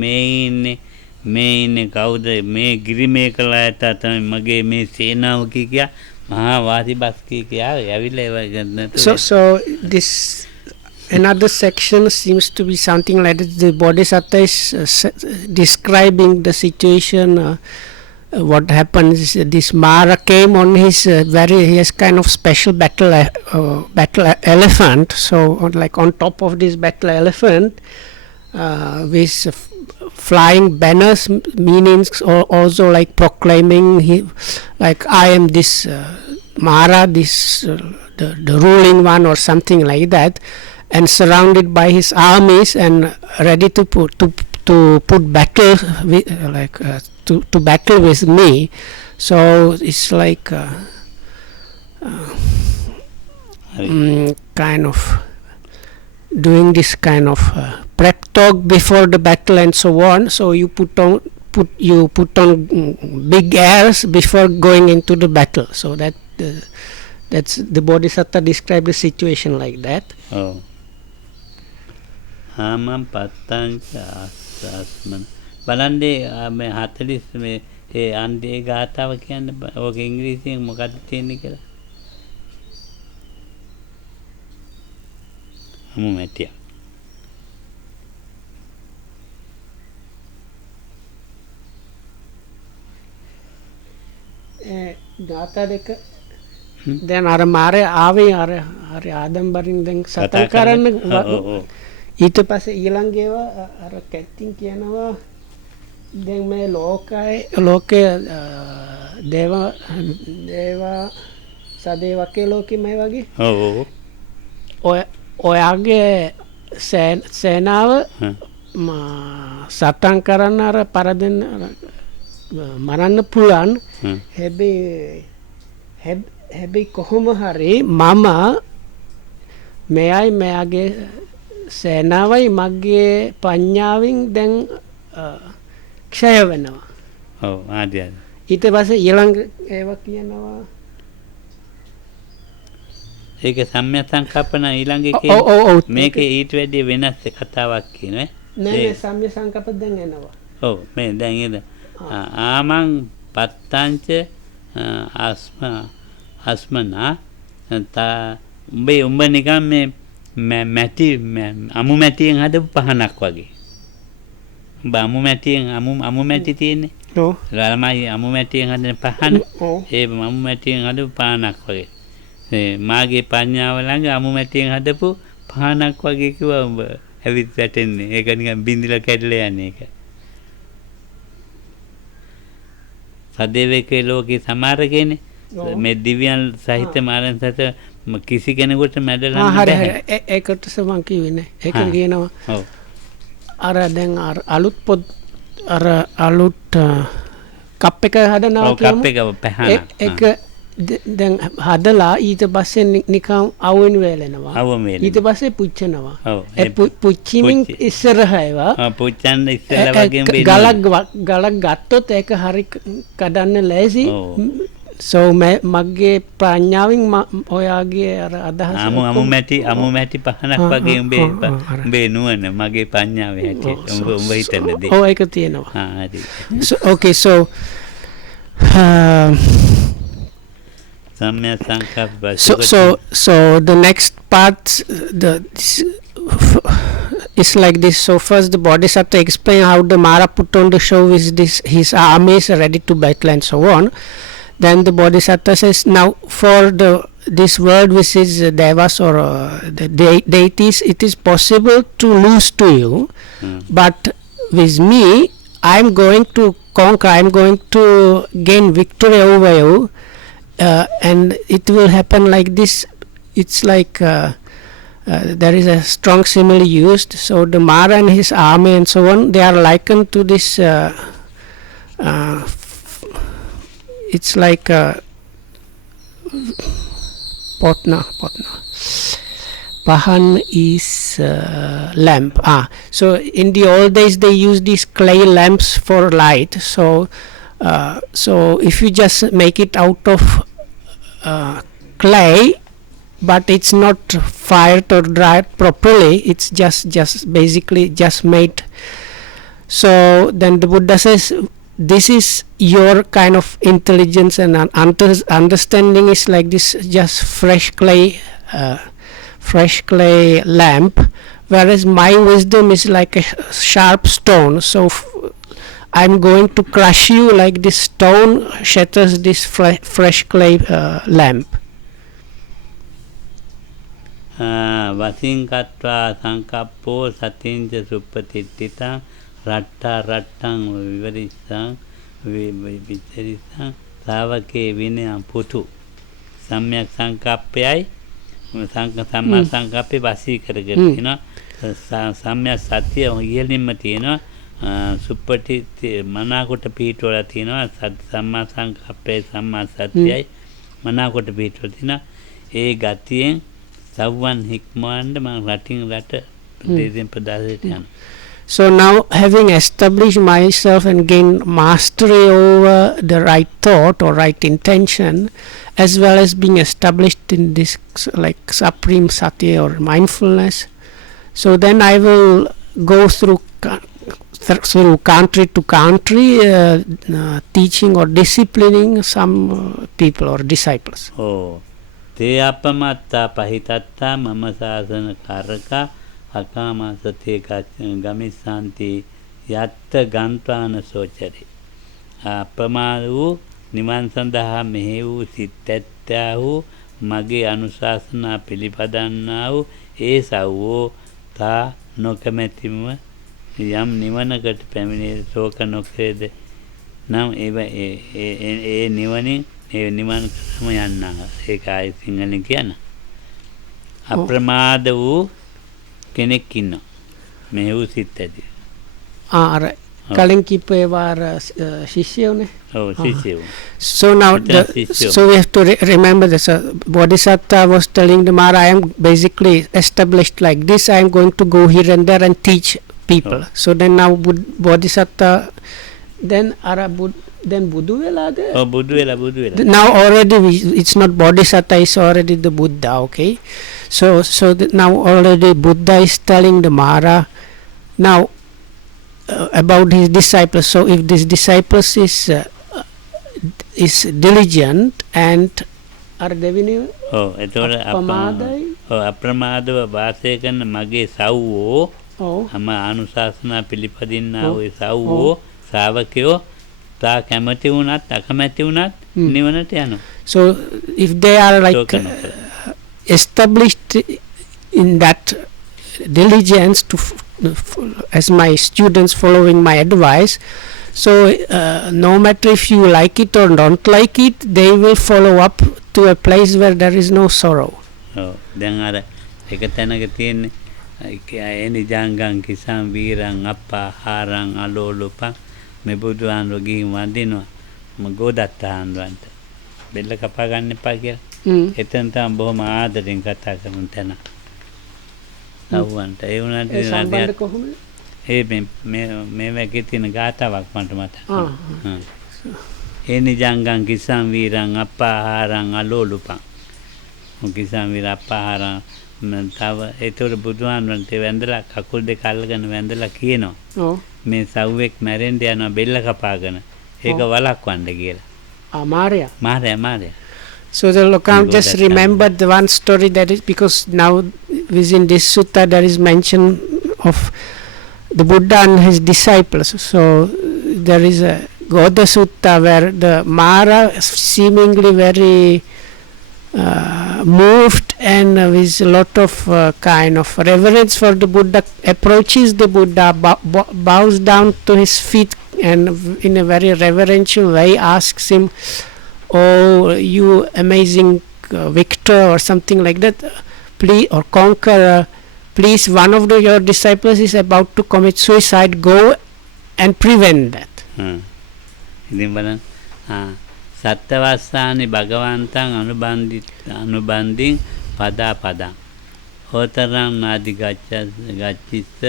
මේ ඉන්නේ කවුද මේ ගිරිමේ කළා ඇත තමයි මගේ මේ සේනාව කියා මහා වාසිබස් කියා ඇවිල්ලා ඒව ගන්න so this another section seems to be something like that. The Bodhisattva is describing the situation. What happens is this Mara came on his he has kind of special battle elephant. So like on top of this battle elephant with flying banners, meanings also like proclaiming like I am this Mara, this the ruling one or something like that. And surrounded by his armies and ready to put battle with, like to battle with me. So it's like kind of doing this kind of prep talk before the battle and so on. So you put on big airs before going into the battle. So that's the Bodhisattva described the situation like that. Oh. Hamam Pattancha Asman බලන්නේ මේ 40 මේ ඒ අන්දේ ගාතාව කියන්නේ ඔක ඉංග්‍රීසියෙන් මොකක්ද තියෙන්නේ කියලා හමු මැටියා ගාථා දෙක දැන් අර මාරේ ආවේ අර ආදම්බරින් දැන් සතන් කරන්න ඊට පස්සේ ඊළඟේවා අර කැට්ටින් කියනවා දැන් මේ ලෝකයේ දේව සදේවකේ ලෝකෙ මේ වගේ ඔයාගේ සේනාව සතන් කරන්න අර පරදෙන්න මරන්න පුළුවන් හැබැයි කොහොම හරි මම මෙයයි මෙයාගේ සේනාවයි මගේ පඤ්ඤාවෙන් දැන් ක්ෂය වෙනවා. ඔව් ආදියයි. ඊට පස්සේ ඊළඟ ඒවා කියනවා ඒක සම්‍යක් සංකප්පන ඊළඟේ කියන්නේ මේකේ ඊට වැඩි වෙනස් කතාවක් කියනවා නෑ සම්‍යක් සංකප්ප දැන් එනවා. ඔව් මේ දැන් එද ආමං පත්තංච අස්මනා උඹ නිකන් මේ මැටි අමු මැටියෙන් හදපු පහනක් වගේ. උඹ අමු මැටියෙන් අමු මැටි තියෙන්නේ. ඔව්. ළමයි අමු මැටියෙන් හදන පහන. ඒ අමු මැටියෙන් හදපු පහනක් වගේ. ඒ මාගේ පඤ්ඤාව ළඟ අමු මැටියෙන් හදපු පහනක් වගේ කිව්වා උඹ ඇවිත් වැටෙන්නේ. ඒක නිකන් බින්දිලා කැඩලා යන්නේ ඒක. සදේවකේ ලෝකේ සමහරකේනේ මේ දිව්‍යයන් සහිත මාරයන් සහිත කිසි කෙනෙකුට මැඩලන්න හරි බෑ. හරි ඒකට මං කිව්වේ නේ. ඒක හා. කියනවා ඔව්. අර දැන් අර අලුත් පොත් අර අලුත් කප් එක හදනවා ඔව් කප් එක පහන. ඒක දැන් හදලා ඊට පස්සේ නිකන් අවුවෙන් වේලෙනවා. අවුවෙන් වේලෙනවා. ඊට පස්සේ පුච්චනවා. ඔව්. ඒ පුච්චීමින් පුච්චි. ඉස්සරහ ඒවා පුච්චන්න ඉස්සෙල්ලා වගේම ගලක් ගත්තොත් ඒක හරි කඩන්න ලෑසි. ඔව්. so මගේ ප්‍රඥාවෙන් ඔයාගේ අර අදහස අමු මැටි පහනක් වගේ උඹේ නුවණ මගේ පඤ්ඤාවේ හැටියට උඹ හිතන දේ. ඔව් ඒක තියෙනවා. හරි. so okay so සම්‍යක් සංකප්ප so the next part is like this. So first the Bodhisattva explain how the Mara put on the show is this his army is ready to battle and so on. Then the Bodhisattva says, now for this world which is devas or the deities, it is possible to lose to you, but with me I am going to conquer, I am going to gain victory over you, and it will happen like this. It's like there is a strong simile used. So the Mara and his army and so on, they are likened to this it's like potna. Pahan is lamp. So in the old days they used these clay lamps for light. So if you just make it out of clay, but it's not fired or dried properly, it's just basically just made. So then the Buddha says, this is your kind of intelligence and understanding is like this, just fresh clay lamp, whereas my wisdom is like a sharp stone. So I'm going to crush you like this stone shatters this fresh clay lamp. වසින් කତ୍වා සංකප්පෝ සතින්ච සුප්පතිට්ඨිතං රට්ටං විවරිස්සං විචරිස්සං ශාවකේ විනයං පුතු සම්‍යක් සංකප්පයයි සම්මා සංකප්පේ වසී කරගෙන තියෙනවා සම්‍යක් සත්‍ය ඉහළින්ම තියෙනවා සුප්පටි මනාකොට පිහිටවලා තියෙනවා සම්මා සංකප්පේ සම්මා සත්‍යයි මනාකොට පිහිටවලා තියෙනවා ඒ ගතියෙන් සව්වන් හික්මවන්න මම රටින් රට දෙදෙන් ප්‍රදාසයට යනවා. So now having established myself and gained mastery over the right thought or right intention, as well as being established in this like supreme satya or mindfulness, so then I will go through country to country teaching or disciplining some people or disciples. තේ අපමත්තා පහිතත්තා මම සාසන කරක අකාමසතේ ගමිස්සන්ති යත්ත ගන්ත්වාන සෝචරේ අප්‍රමාද වූ නිවන් සඳහා මෙහි වූ සිත් ඇත්තා වූ මගේ අනුශාසනා පිළිපදන්නා වූ ඒ සව්වෝ තා නොකමැතිම යම් නිවනකට පැමිණේ ශෝක නොකේද නම් ඒ නිවනින් ඒ නිවන් කරම යන්නා ඒකයි සිංහලෙන් කියන අප්‍රමාද වූ කෙනෙක් ඉන්නවා මේ වූ සිත් ඇති අර කලින් කිව්වේ වාර ශිෂ්‍යයෝනේ. ඔව් ශිෂ්‍යයෝ. So now so we have to remember this. Bodhisattva was telling the Mara, I am basically established like this, I am going to go here and there and teach people. So then now Bodhisattva then then Buddha velada? Oh, Buddha vela. Now already it's not Bodhisattva, it's already the Buddha, okay? So now already Buddha is telling the Mara now about his disciples. So if this disciples is diligent and are devini අප්‍රමාදව වාසය කරන මගේ සව්වෝ අම අනුශාසනා පිළිපදින්නා වූ සව්වෝ ශ්‍රාවකයෝ තා කැමති වුණත් අකමැති වුණත් නිවනට යනවා. So if they are like established in that diligence to as my students following my advice, So no matter if you like it or don't like it, they will follow up to a place where there is no sorrow. ඔව් දැන් අර එක තැනක තියෙන්නේ එනි ජංගං කිසම් වීරං අප්පාහාරං අලෝලුපං මේ බුදුහාමුදුරුවෝ ගිහින් වඳිනවා ගෝදත්තාන්වන්ට බෙල්ල කපා ගන්න එපා කියලා. එතන තමයි බොහොම ආදරෙන් කතා කරන තැන. සව්වන්ට ඒ වුණාට ඒ සම්බන්ධ කොහොමද? ඒ මේ වගේ තියෙන ගාතාවක් මට මතක. එනි ජංගං කිසම් වීරං අප්පාහාරං අලෝලුපං කිසම් වීර අප්පාහාරං තව ඒතර බුදුහාමුදුරන්ට වැඳලා කකුල් දෙක අල්ලගෙන වැඳලා කියනවා. ඔව්. මේ සව්වෙක් මැරෙන්න යනවා බෙල්ල කපාගෙන. ඒක වළක්වන්න කියලා. Maria. මාරයා. So the Lokam Go just that remembered the one story that is, because now within this sutta there is mention of the Buddha and his disciples. So there is a Goda Sutta where the Mara seemingly very moved and with a lot of kind of reverence for the Buddha approaches the Buddha, bows down to his feet and in a very reverential way asks him, "Oh, you amazing victor," or something like that, please, or conqueror, please, one of your disciples is about to commit suicide, go and prevent that. ඉතින් බලන්න සත්‍යවස්සානි භගවන්තං අනුබන්ධින් පදා පදං හෝතරං නාදි ගච්ඡිස්ස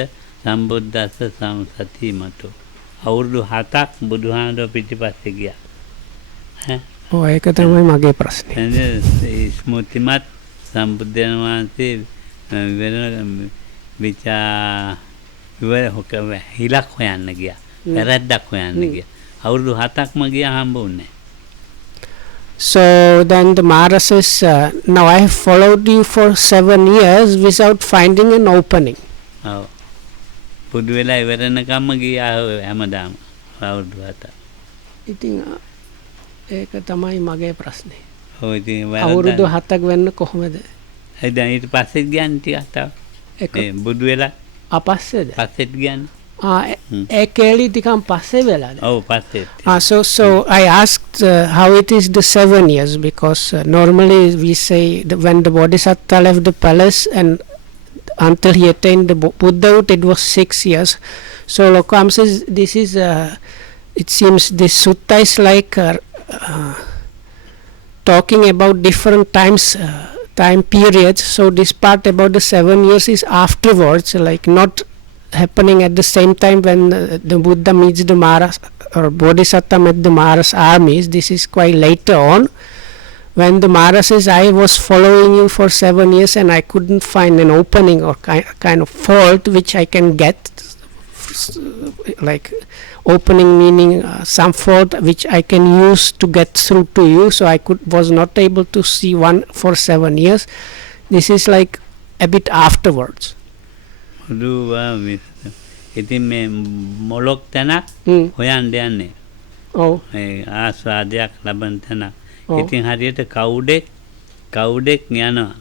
සම්බුද්දස්ස සම්සතිමතෝ අවුරුදු 7ක් බුදුහාමුදුරුවෝ පිටිපස්සේ ගියා. ඔව් ඒක තමයි මගේ ප්‍රශ්නේ. ස්මෘතිමත් සම්බුද්ධයන් වහන්සේ වෙන හිලක් හොයන්න ගියා. වැරැද්දක් හොයන්න ගියා. අවුරුදු 7ක්ම ගියා හම්බුන්නේ. So then the Mara says, now I have followed you for 7 years without finding an opening. ඔව්. පුදු වෙලා ඉවරනකම්ම ගියා හැමදාම අවුරුදු 7ක්. ඉතින් ඒක තමයි මගේ ප්‍රශ්නේ. ඔව් ඉතින් අවුරුදු 7ක් වෙන්න කොහොමද? දැන් ඊට පස්සෙත් ගියන් ටිකක් තව. ඒ බුදු වෙලා අපස්සේද? පස්සෙත් ගියන්. ඒ කේලි ටිකක් පස්සේ වෙලාද? ඔව් පස්සෙත්. So I asked how it is the 7 years, because normally we say that when the Bodhisattva left the palace and until he attained the Buddhahood, it was 6 years. So Lokam says this is it seems this sutta is like talking about different time periods. So this part about the 7 years is afterwards, like not happening at the same time when the Buddha meets the Maras, or Bodhisattva met the Maras armies. This is quite later on, when the Mara says, I was following you for 7 years and I couldn't find an opening or kind of fault which I can get, like opening meaning some fault which I can use to get through to you, so I was not able to see one for 7 years. This is like a bit afterwards. ඉතින් මේ මොලොක් තැනක් හොයන්න යන්නේ. ඔව්. ඒ ආස්වාදයක් ලබන තැනක්. ඉතින් හරියට කවුඩෙක් යනවා.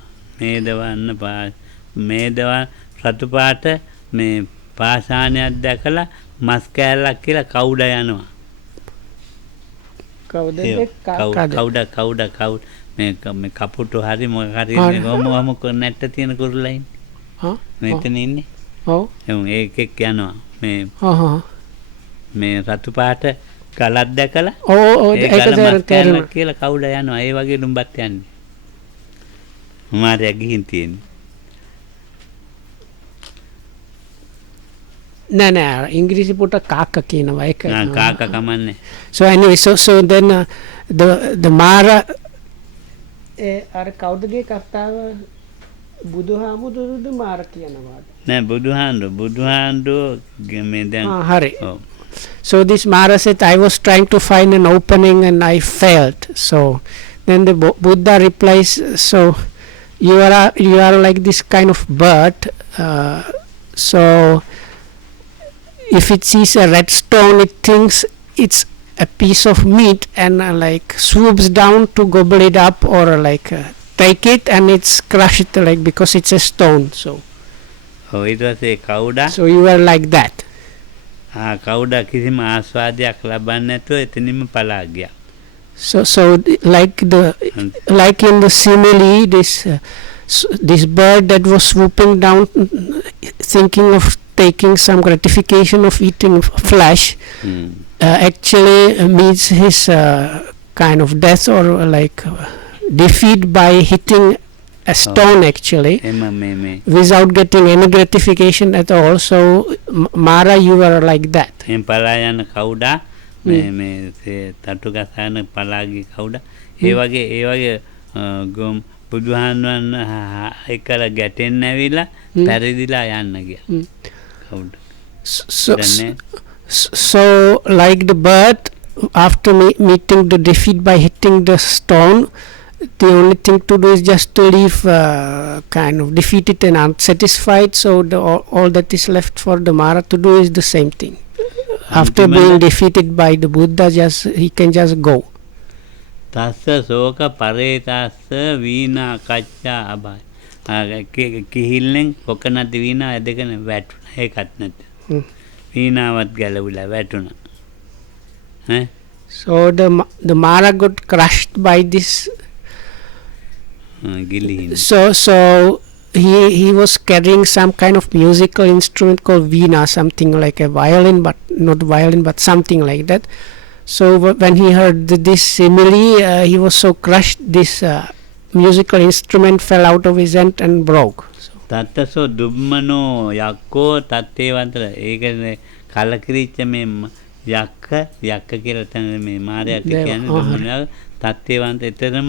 මේදවන්න රතු පාට මේ පාෂාණයක් දැකලා මස් කෑල්ලක් කියලා කවුඩ යනවා. කවුඩ මේ කපුටු හරි මොකක් හරි මොකක් නැට්ට තියෙන කුරුල්ලා ඉන්නේ. මෙතන ඉන්නේ. ඔව්. ඒකෙක් යනවා. මේ රතු පාට ගලක් දැකලා ඒක තේරෙනවා කියලා කවුද යනවා. ඒ වගේ දුම්බත් යන්නේ. මාරයා ගිහින් තියෙන්නේ. නෑ ඉංග්‍රීසි පොට කාක්ක කියනවා ඒක. කාක්ක කමන්නේ. So anyway, so then the Mara අර කවුදගේ කතාව බුදුහාමුදුරුවෝද මාර කියනවාද? නෑ බුදුහාමුදුරුවෝ මේ දැන් හරි. So this Mara said, I was trying to find an opening and I failed. So then the Buddha replies, so you are like this kind of bird. So if it sees a red stone, it thinks it's a piece of meat and like swoops down to gobble it up, or like take it and it's crush it, like, because it's a stone. So it was a kauda. So you are like that. කවුඩ කිසිම ආස්වාදයක් ලබන්නේ නැතුව එතනින්ම පලා ගියා. So like in the simile, this bird that was swooping down, thinking of taking some gratification of eating flesh, actually meets his kind of death or like defeat by hitting a stone actually, without getting any gratification at all. So Mara, you were like that. එම් පලා යන කවුඩා මේ තට්ටු ගසාන පලාගේ කවුඩා ඒ වගේ ගොම් බුදුහාමුදුරන් එකල ගැටෙන්න ඇවිල්ලා පෙරදිලා යන්න ගියා කවුඩා. So like the bird, after meeting the defeat by hitting the stone, the only thing to do is just to leave kind of defeated and unsatisfied. So all that is left for the Mara to do is the same thing. After being defeated by the Buddha, he can just go. තස්ස සෝක පරේතස්ස වීණා කච්චා අබයි. කිහිල්ලෙන් කොක නැති වීණා ඇදගෙන වැටුණා. ඒකත් නැති. වීණාවත් ගැලවිලා වැටුණා. So the Mara got crushed by this. So he was carrying some kind of musical instrument called veena, something like a violin, but not violin, but something like that. So when he heard this simile, he was so crushed, this musical instrument fell out of his hand and broke. තත්තසෝ දුම්මනෝ යක්කෝ තත්තේ වන්තර ඒකනේ කලකිරිච්ච මේ යක්ක කියලා තන මේ මාරයට කියන්නේ දුම්මනෝ තත්තේ වන්ත එතරම්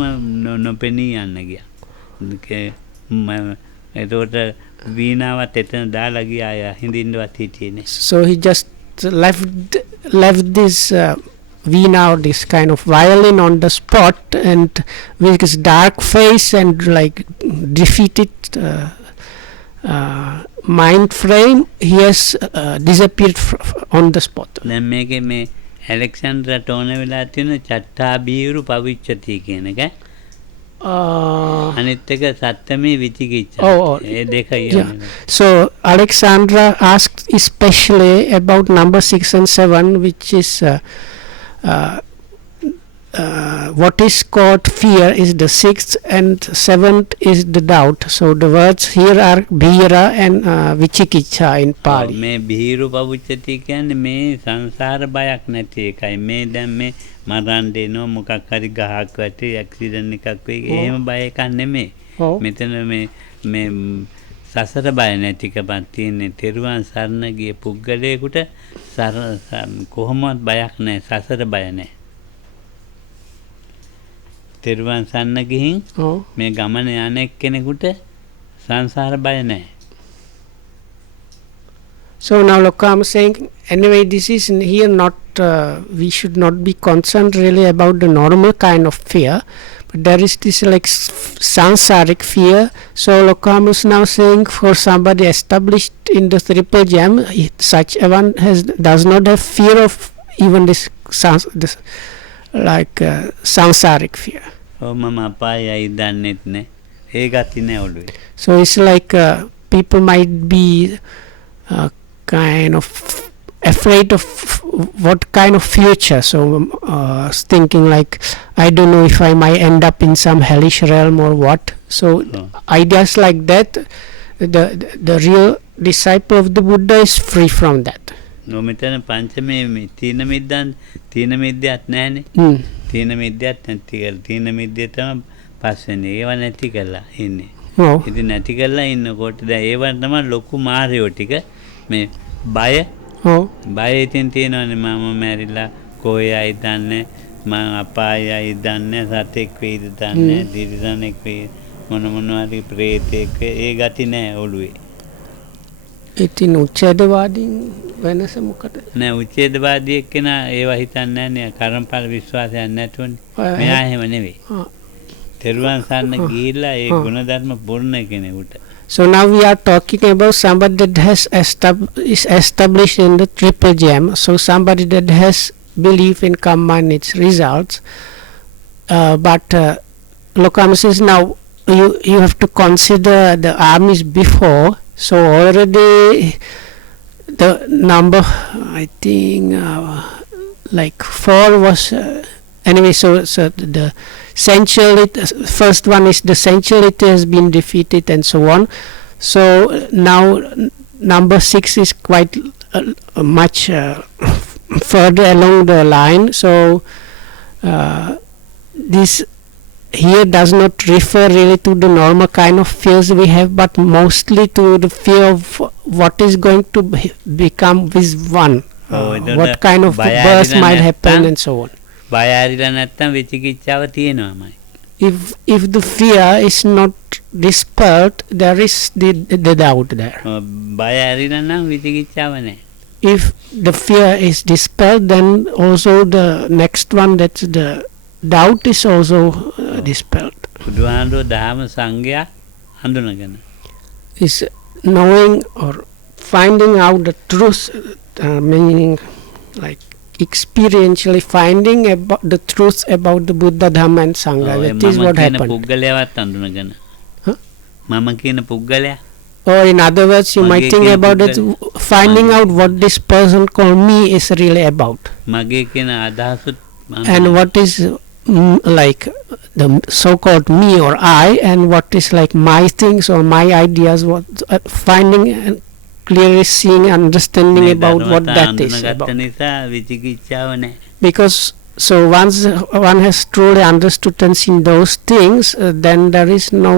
නොපෙනී යන්න ගියා. එතකොට වීණාවත් එතන දාලා ගියා හින්දින්නවත් හිටියේ නෑ. So he just left this veena or this kind of violin on the spot, and with his dark face and like defeated mind frame, he has disappeared on the spot. දැන් මේකේ මේ ඇලෙක්සැන්ඩර්ට ඕන වෙලා තියෙන චට්ටා බීරු පවිච්චති කියන එක. අනිත් එක සත්‍යමේ විචිකිච්ඡා. ඒ දෙක කියන්නේ. So Alexandra asked especially about number 6 and 7, which is what is called fear is the 6th, and 7th is the doubt. So the words here are bhira and vichikicha in Pali. මේ බීරු පවිච්චති කියන්නේ මේ සංසාර බයක් නැති එකයි. මේ දැන් මේ මරන්න දෙනවා මොකක් හරි ගහක් වැටි ඇක්සිඩන්ට් එකක් වෙයි එහෙම බය එකක් නෙමෙයි. මෙතන මේ සසර බය නැතිකමක් තියෙන්නේ. තෙරුවන් සරණ ගිය පුද්ගලයෙකුට කොහොමවත් බයක් නැහැ. සසර බය නැහැ. තෙරුවන් සරණ ගිහින් මේ ගමන යන එක්කෙනෙකුට සංසාර බය නැහැ. So now Lokam is saying, anyway, this is here not, we should not be concerned really about the normal kind of fear, but there is this like sansaric fear. So Lokam is now saying, for somebody established in the triple gem, such a one does not have fear of even this like sansaric fear. So it's like people might be kind of afraid of what kind of future. So thinking like, I don't know if I might end up in some hellish realm or what. So ideas like that, the real disciple of the Buddha is free from that. No, මෙතන පංචමේ තීන මිද්දයක් නැහැනේ. තීන මිද්දයක් නැති කරලා තීන මිද්දේ තමයි පස්වෙනි. ඒව නැති කරලා ඉන්නේ. ඉතින් නැති කරලා ඉන්නකොට දැන් ඒව තමයි ලොකු මාර්යෝ ටික මේ බය ඉතින් තියෙනවානේ මම මැරිලා කොහේයි දන්නේ මම අපායයි දන්නේ සතෙක් වෙයිද දන්නේ දිරිසනෙක් වෙයි මොනවාරි ප්‍රේතෙක් ඒ ගති නෑ ඔළුවේ. ඉතින් උච්ඡේදවාදීන් වෙනස මොකද? නෑ උච්ඡේදවාදී එක්කෙනා ඒවා හිතන්නේ නෑනේ කර්මඵල විශ්වාසයක් නැතුවනේ. මෙයා එහෙම නෙවෙයි. තෙරුවන් සරණ ගිහිල්ලා ඒ ගුණධර්ම පුරණ කෙනෙකුට. So now we are talking about somebody that has is established in the triple gem. So somebody that has belief in karma and its results. But Lokam says now you have to consider the armies before. So already the number, I think, like 4 was anyway. So the sensuality. First one is the sensuality has been defeated, and so on. So now number 6 is quite much further along the line. So this here does not refer really to the normal kind of fears we have, but mostly to the fear of what is going to become with one, what kind of birth might happen, and so on. බය ඇරිලා නැත්තම් විචිකිච්ඡාව තියෙනවාමයි. If the fear is not dispelled, there is the doubt there. බය ඇරිලා නම් විචිකිච්ඡාව නැහැ. If the fear is dispelled, then also the next one, that's the doubt, is also dispelled. බුදුහාමුදුරුවෝ ධර්ම සංගය හඳුනගෙන Is knowing or finding out the truth, meaning like experientially finding about the truth about the Buddha, Dhamma and Sangha. That is what happened. පුද්ගලයාවත් හඳුනගෙන Huh? මම කියන පුද්ගලයා Or in other words, you might think about it, finding out what this person called me is really about, මගේ කියන අදහසුත් and what is like the so-called me or I, and what is like my things or my ideas. What finding and clearly seeing, understanding about what that is about. නිසා විචිකිච්ඡාව නැහැ. Because so once one has truly understood and seen those things, then there is no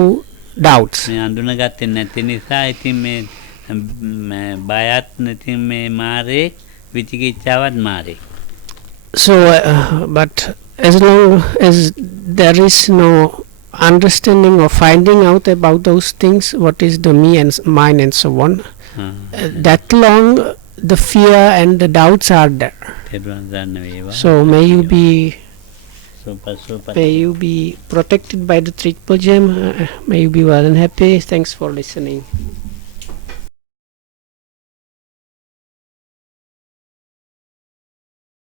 doubts. මේ අඳුනගත්තේ නැති නිසා ඉතින් මේ බයත් නැති මේ මාරේ විචිකිච්ඡාවත් මාරේ. So but as long as there is no understanding or finding out about those things, what is the me and mine and so on, that long the fear and the doubts are there. තෙරුවන් සරණ වේවා. So may you be සුප may you be protected by the Triple Gem. May you be well and happy. Thanks for listening.